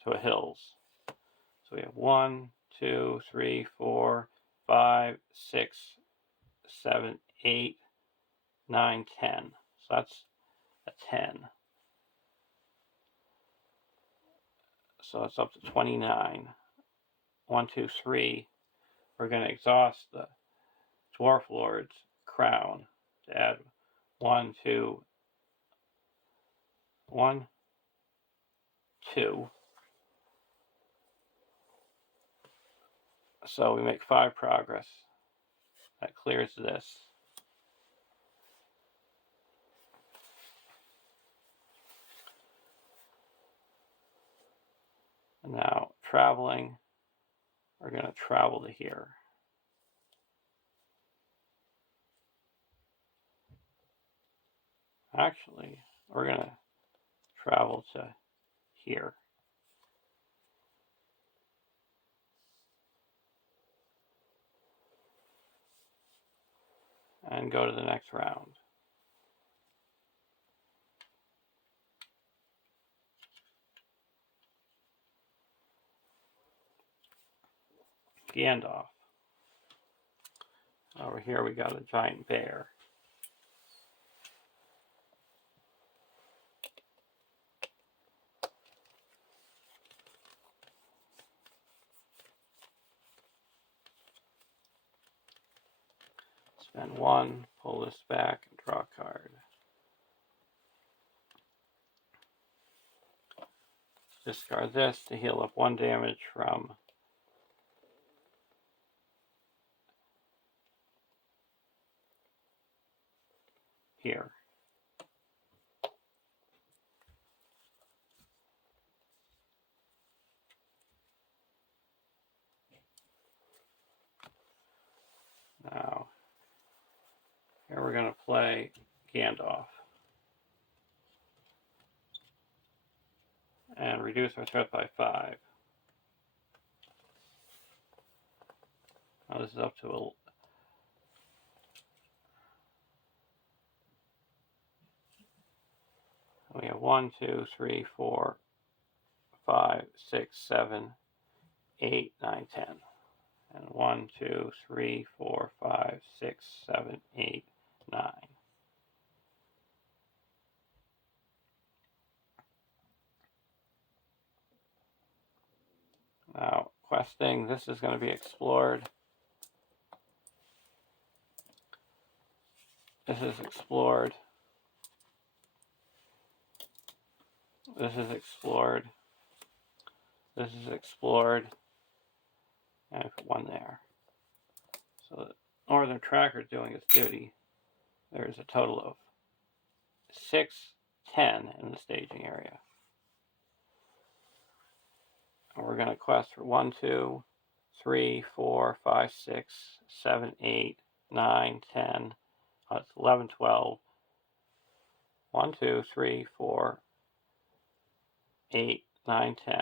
to a hills. So we have 1, 2, 3, 4, 5, 6, 7, 8, 9, 10. So that's a 10. So it's up to 29. 1, 2, 3. We're going to exhaust the Dwarf Lord's crown to add 1, 2, 1, 2. So we make 5 progress. That clears this. And now traveling, we're going to travel to here. Actually, we're going to travel to here. And go to the next round. Gandalf. Over here we got a giant bear. Spend 1, pull this back, and draw a card. Discard this to heal up 1 damage from here. Now, here we're going to play Gandalf. And reduce our threat by 5. Now this is up to a... We have 1, 2, 3, 4, 5, 6, 7, 8, 9, 10. And 1, 2, 3, 4, 5, 6, 7, 8, 9. Now, questing, this is going to be explored. This is explored. This is explored. This is explored. And I put 1 there. So the Northern Tracker is doing its duty. There's a total of 6, 10 in the staging area. And we're going to quest for 1, 2, 3, 4, 5, 6, 7, 8, 9, 10. That's 11, 12. 1, 2, 3, 4, 8, 9, 10.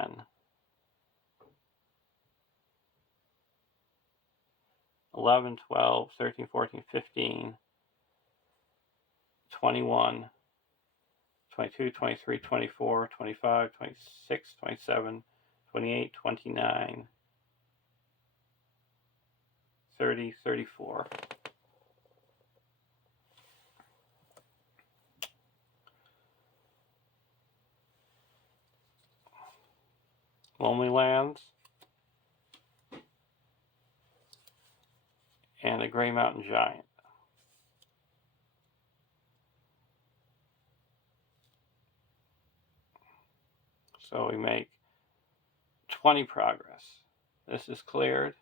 11, 12, 13, 14, 15, 21, 22, 23, 24, 25, 26, 27, 28, 29, 30, 34. Lonely Lands and a Gray Mountain Giant. So we make 20 progress. This is cleared.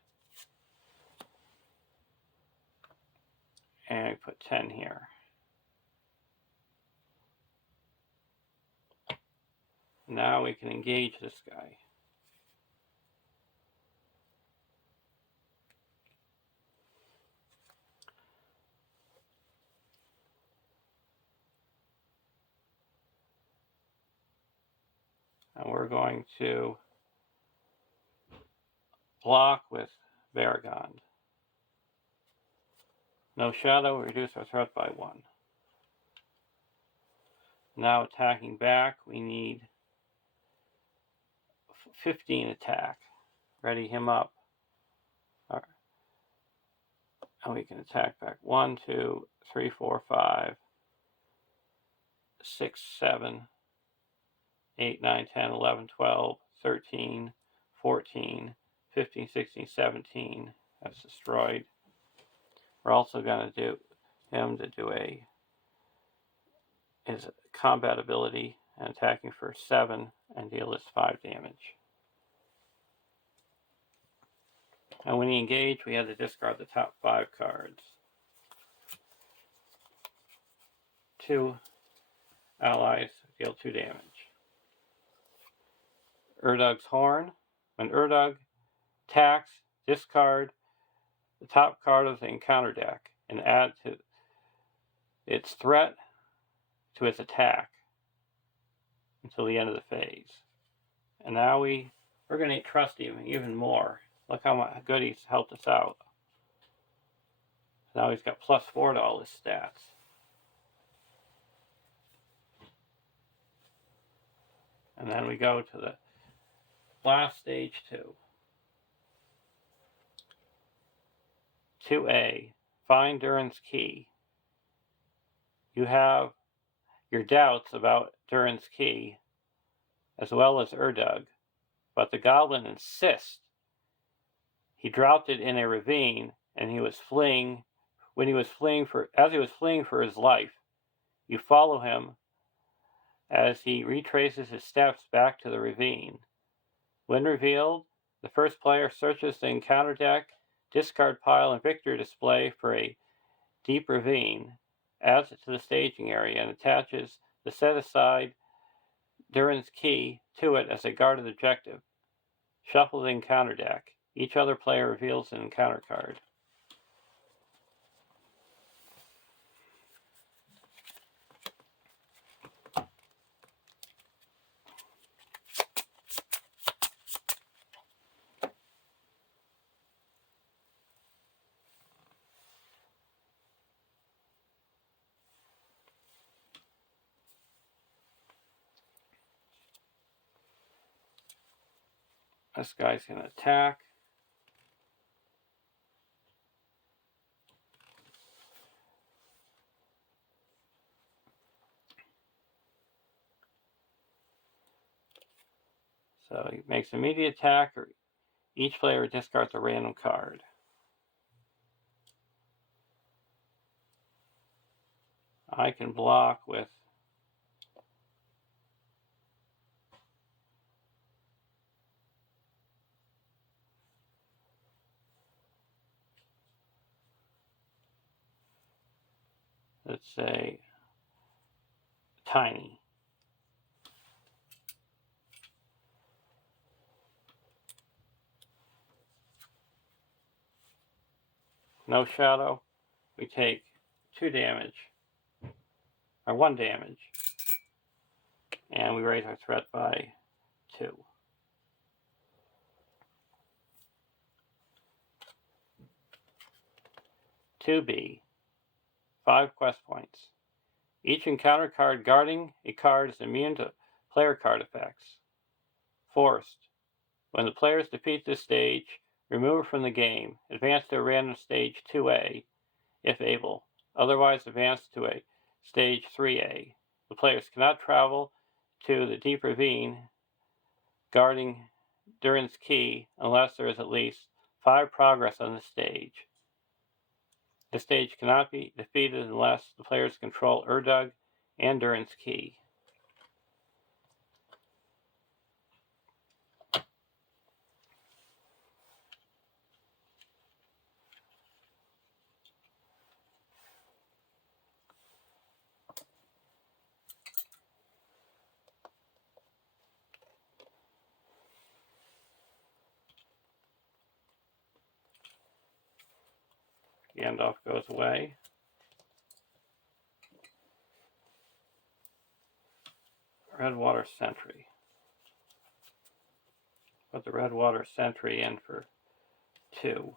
And we put 10 here. Now we can engage this guy. And we're going to block with Varagond. No shadow, reduce our threat by 1. Now attacking back, we need 15 attack. Ready him up. And we can attack back 1, 2, 3, 4, 5, 6, 7, 8, 9, 10, 11, 12, 13, 14, 15, 16, 17. That's destroyed. We're also going to do him to do his combat ability and attacking for 7 and deal us 5 damage. And when he engaged, we had to discard the top 5 cards. 2 allies deal 2 damage. Urdug's Horn. When Urdug attacks, discard the top card of the encounter deck and add to its threat to its attack until the end of the phase. And now we're going to trust him even more. Look how good he's helped us out. Now he's got +4 to all his stats. And then we go to the last stage 2. 2A, find Durin's Key. You have your doubts about Durin's Key, as well as Urdug, but the goblin insists. He dropped it in a ravine, and he was fleeing. As he was fleeing for his life, you follow him as he retraces his steps back to the ravine. When revealed, the first player searches the encounter deck, discard pile, and victory display for a deep ravine, adds it to the staging area, and attaches the set-aside Durin's Key to it as a guarded objective. Shuffle the encounter deck. Each other player reveals an encounter card. This guy's going to attack. So he makes an immediate attack, or each player discards a random card. I can block with let's say Tiny. No shadow. We take 2 damage, or 1 damage, and we raise our threat by 2. 2B, 5 quest points. Each encounter card guarding a card is immune to player card effects. Forced. When the players defeat this stage, remove it from the game. Advance to a random stage 2A, if able. Otherwise, advance to a stage 3A. The players cannot travel to the deep ravine guarding Durin's Key unless there is at least 5 progress on the stage. The stage cannot be defeated unless the players control Urdug and Durin's Key. Gandalf goes away. Redwater Sentry. Put the Redwater Sentry in for 2.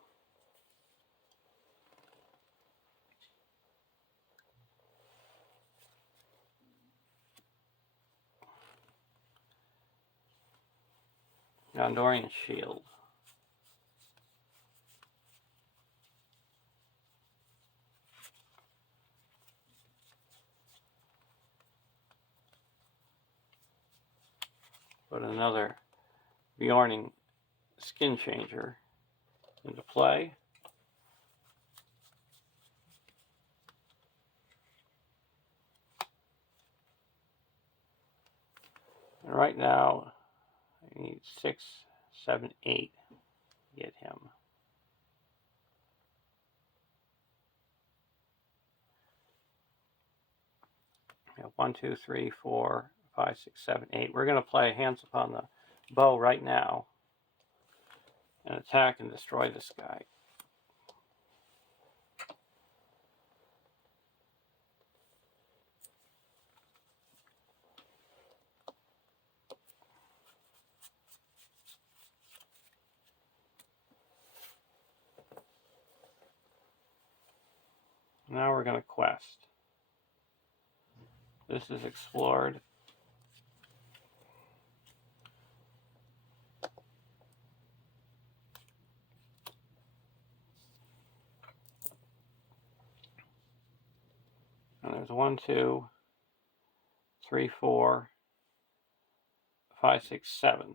Gondorian Shield. put another Bjorning skin changer into play. And right now, I need 6, 7, 8 to get him. We have 1, 2, 3, 4, 5, 6, 7, 8. We're going to play Hands Upon the Bow right now and attack and destroy this guy. Now we're going to quest. This is explored. And there's 1, 2, 3, 4, 5, 6, 7.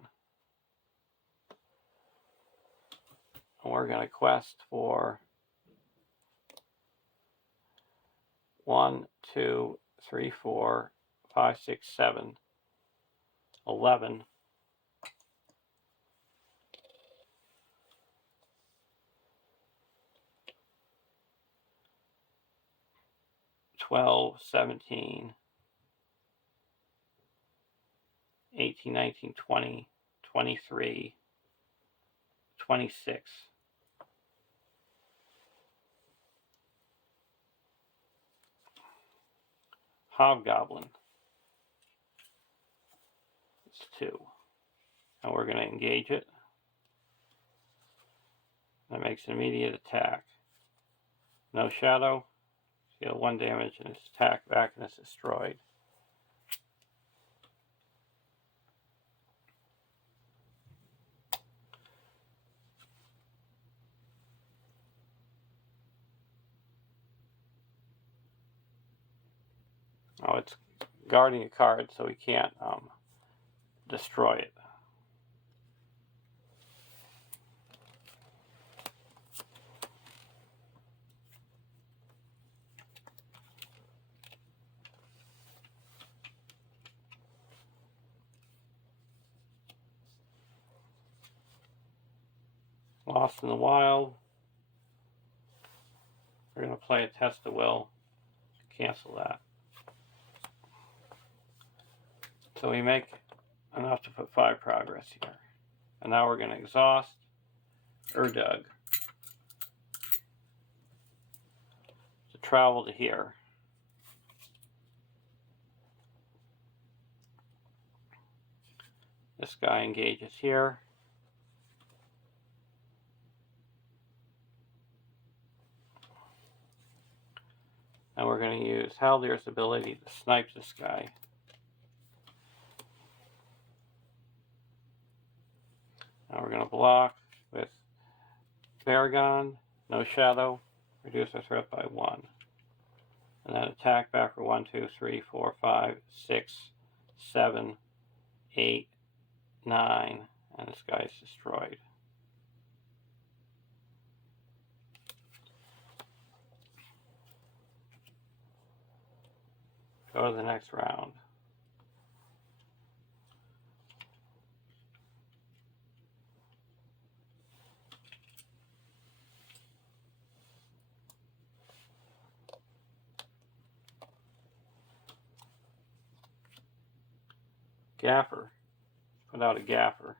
And we're going to quest for 1, 2, 3, 4, 5, 6, 7, 11. 12, 17, 18, 19, 20, 23, 26. Hobgoblin. It's 2. And we're going to engage it. That makes an immediate attack. No shadow. Deal 1 damage and it's attacked back and it's destroyed. Oh, it's guarding a card, so we can't destroy it. Lost in the Wild. We're going to play a Test of Will. Cancel that. So we make enough to put 5 progress here. And now we're going to exhaust Erdug to travel to here. This guy engages here. And we're going to use Haldir's ability to snipe this guy. Now we're going to block with Baragon, no shadow, reduce our threat by 1. And then attack back for 1, 2, 3, 4, 5, 6, 7, 8, 9, and this guy is destroyed. Go to the next round. Gaffer. Put out a Gaffer.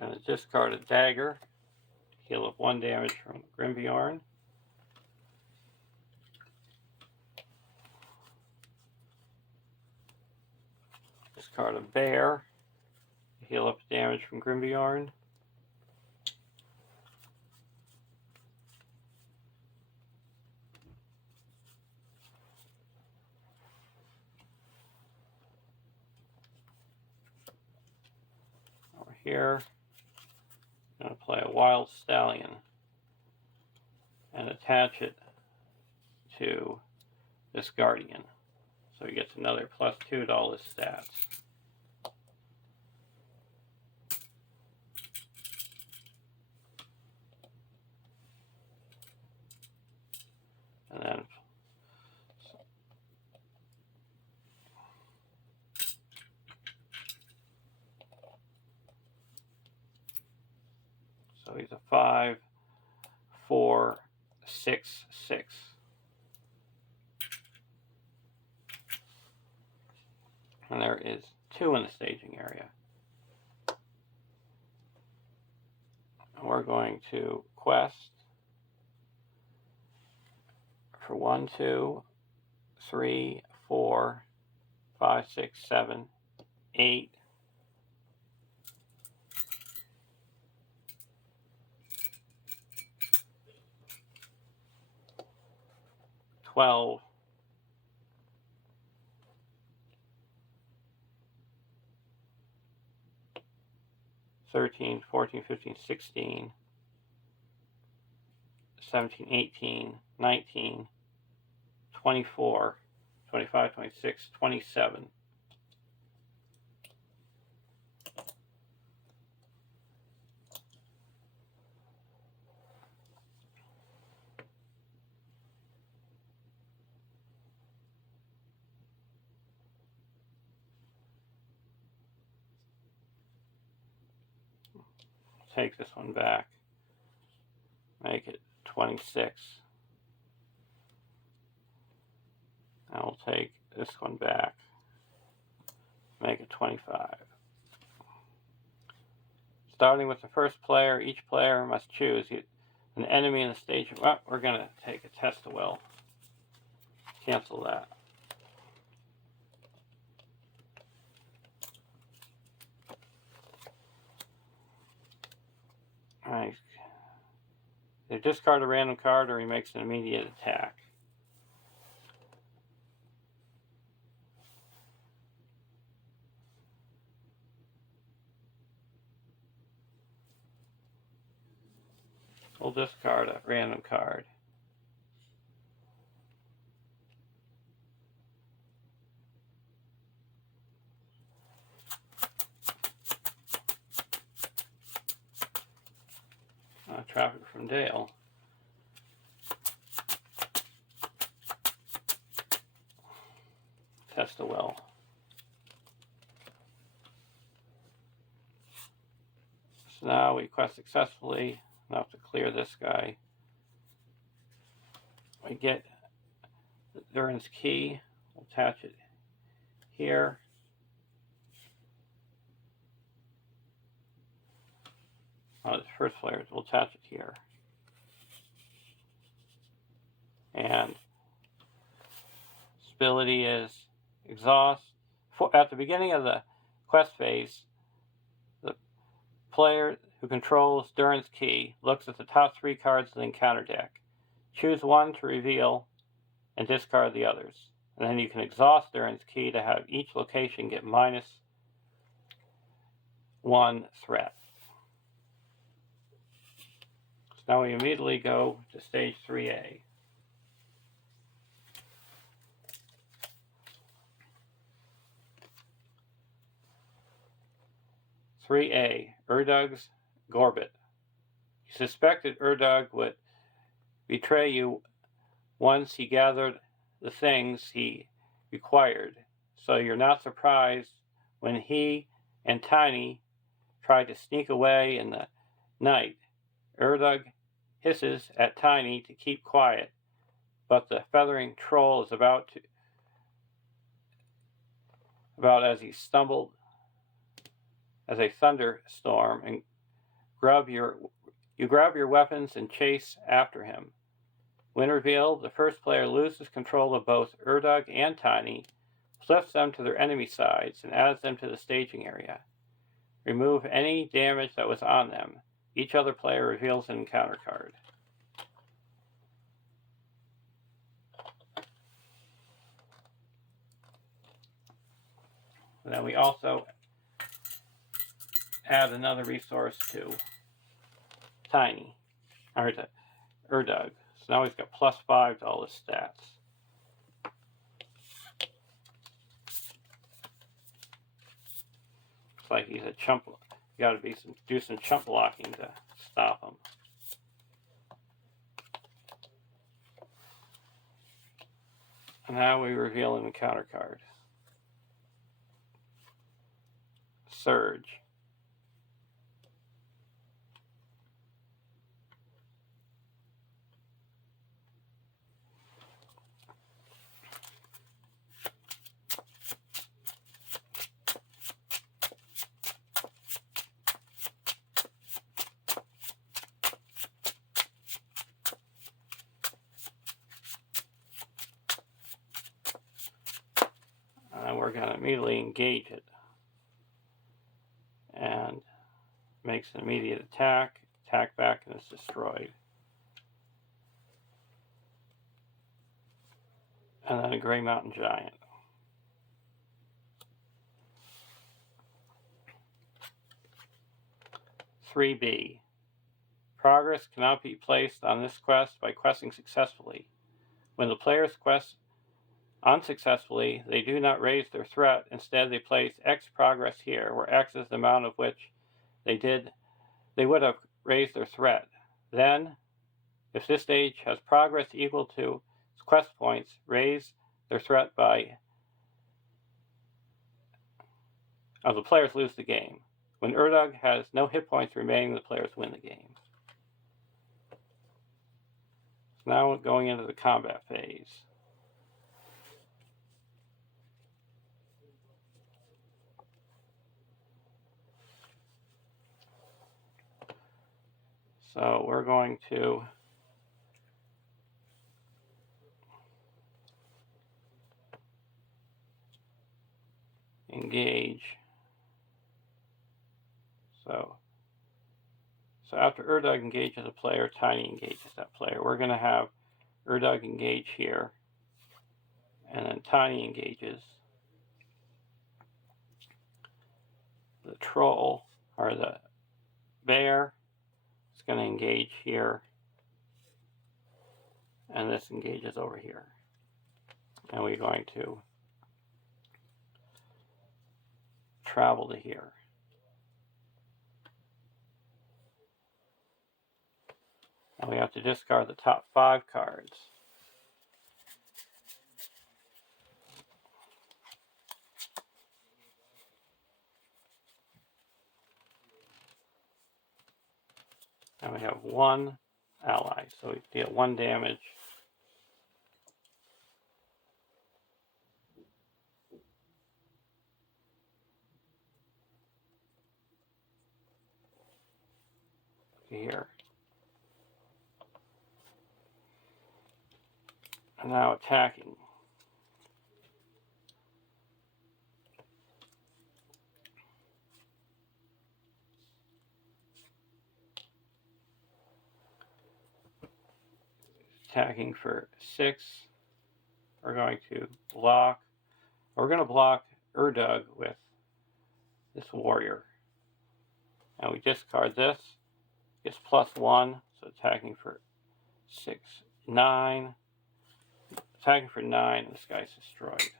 Gonna discard a Dagger. Heal up 1 damage from Grimbjorn. Discard a Bear. Heal up damage from Grimbjorn. Over here, I'm going to play a Wild Stallion and attach it to this Guardian. So he gets another +2 to all his stats. And then so he's a 5, 4, 6, 6. And there is 2 in the staging area. And we're going to quest for 1, 2, 3, 4, 5, 6, 7, 8. 12, 13, 14, 15, 16, 17, 18, 19, 24, 25, 26, 27. Take this one back, make it 26. And we'll take this one back, make it 25. Starting with the first player, each player must choose an enemy in the stage. Well, we're going to take a test of will. Cancel that. Alright. They discard a random card or he makes an immediate attack. We'll discard a random card. Traffic from Dale. Test the will. So now we quest successfully. Now have to clear this guy. We get Durin's key. We'll attach it here. The first player, we'll attach it here. And its ability is exhaust. At the beginning of the quest phase, the player who controls Durin's key looks at the top 3 cards of the encounter deck. Choose one to reveal and discard the others. And then you can exhaust Durin's key to have each location get -1 threat. So now we immediately go to stage 3A. Erdug's Gorbit. You suspected Erdug would betray you once he gathered the things he required, so you're not surprised when he and Tiny tried to sneak away in the night. Erdug hisses at Tiny to keep quiet, but the feathering troll is about as he stumbled as a thunderstorm and you grab your weapons and chase after him. When revealed, the first player loses control of both Erdug and Tiny, flips them to their enemy sides, and adds them to the staging area. Remove any damage that was on them. Each other player reveals an encounter card. And then we also add another resource to Tiny, or to Erdug. So now he's got +5 to all his stats. Looks like he's a chump. You gotta do some chump blocking to stop him. And now we reveal an encounter card. Surge. And we're going to immediately engage it. And makes an immediate attack back, and it's destroyed. And then a Gray Mountain Giant. (3B). Progress cannot be placed on this quest by questing successfully. When the players quest unsuccessfully, they do not raise their threat. Instead, they place X progress here, where X is the amount of which they would have raised their threat. Then, if this stage has progress equal to quest points, raise their threat by the players lose the game. When Urdug has no hit points remaining, the players win the game. So now we're going into the combat phase. So we're going to engage. So after Urdug engages a player, Tiny engages that player. We're going to have Urdug engage here, and then Tiny engages. The troll, or the bear, is going to engage here, and this engages over here. And we're going to travel to here. And we have to discard the top 5 cards. And we have 1 ally, so we deal 1 damage. Here. And now attacking. Attacking for 6. We're going to block. We're going to block Urdug with this warrior. And we discard this. It's +1, so attacking for 6, 9. Attacking for 9, this guy's destroyed.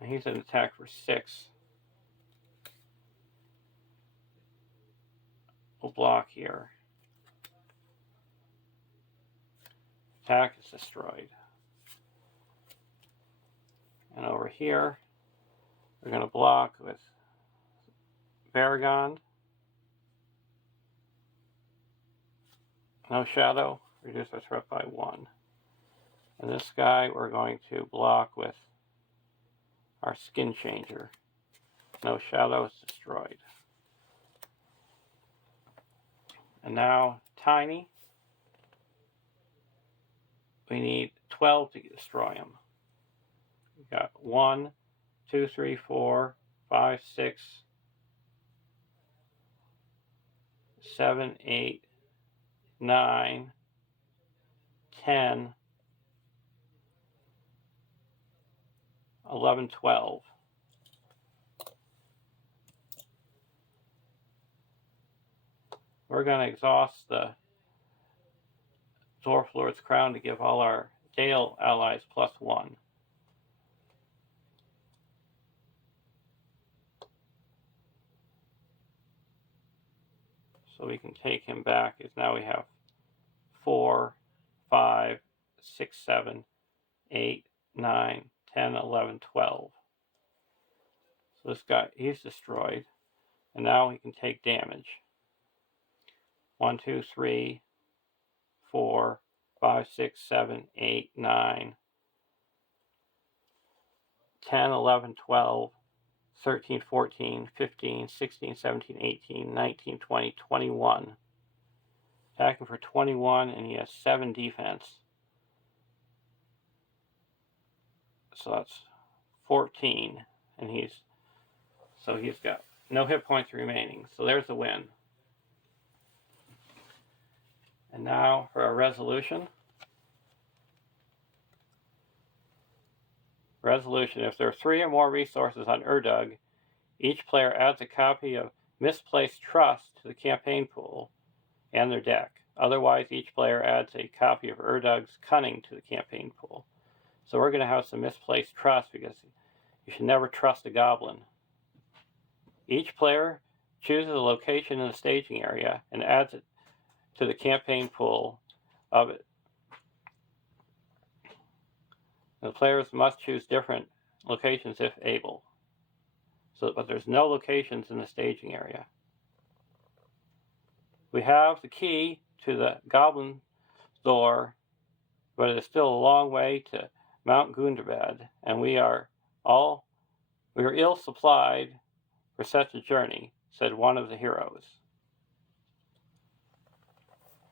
And he's an attack for 6. We'll block here. Attack is destroyed. And over here, we're going to block with Baragon. No shadow, reduce our threat by 1. And this guy we're going to block with our Skin Changer. No shadow is destroyed. And now Tiny. We need 12 to destroy him. We've got 1, 2, 3, 4, 5, 6, 7, 8, 9, 10, 11, 12. We're going to exhaust the Dwarf Lord's Crown to give all our Dale allies +1. So we can take him back, as now we have 4, 5, 6, 7, 8, 9, 10, 11, 12. So this guy, he's destroyed. And now he can take damage. 1, 2, 3, 4, 5, 6, 7, 8, 9, 10, 11, 12, 13, 14, 15, 16, 17, 18, 19, 20, 21. Attacking for 21, and he has 7 defense. So that's 14, and he's got no hit points remaining. So there's the win. And now for our resolution. Resolution: if there are 3 or more resources on Urdug, each player adds a copy of Misplaced Trust to the campaign pool and their deck. Otherwise, each player adds a copy of Urdug's Cunning to the campaign pool. So we're going to have some Misplaced Trust, because you should never trust a goblin. Each player chooses a location in the staging area and adds it to the campaign pool of it. The players must choose different locations if able. But there's no locations in the staging area. We have the key to the goblin door, but it is still a long way to Mount Gundabad, and we are ill supplied for such a journey, said one of the heroes.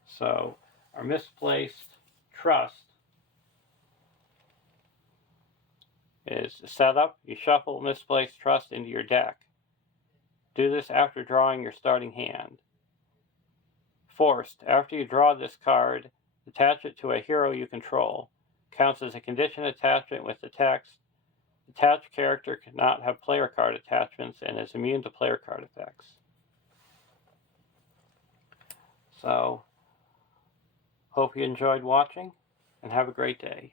So our Misplaced Trust is set up. You shuffle Misplaced Trust into your deck. Do this after drawing your starting hand. Forced: after you draw this card, attach it to a hero you control. Counts as a condition attachment with the text, attached character cannot have player card attachments and is immune to player card effects. So, hope you enjoyed watching, and have a great day.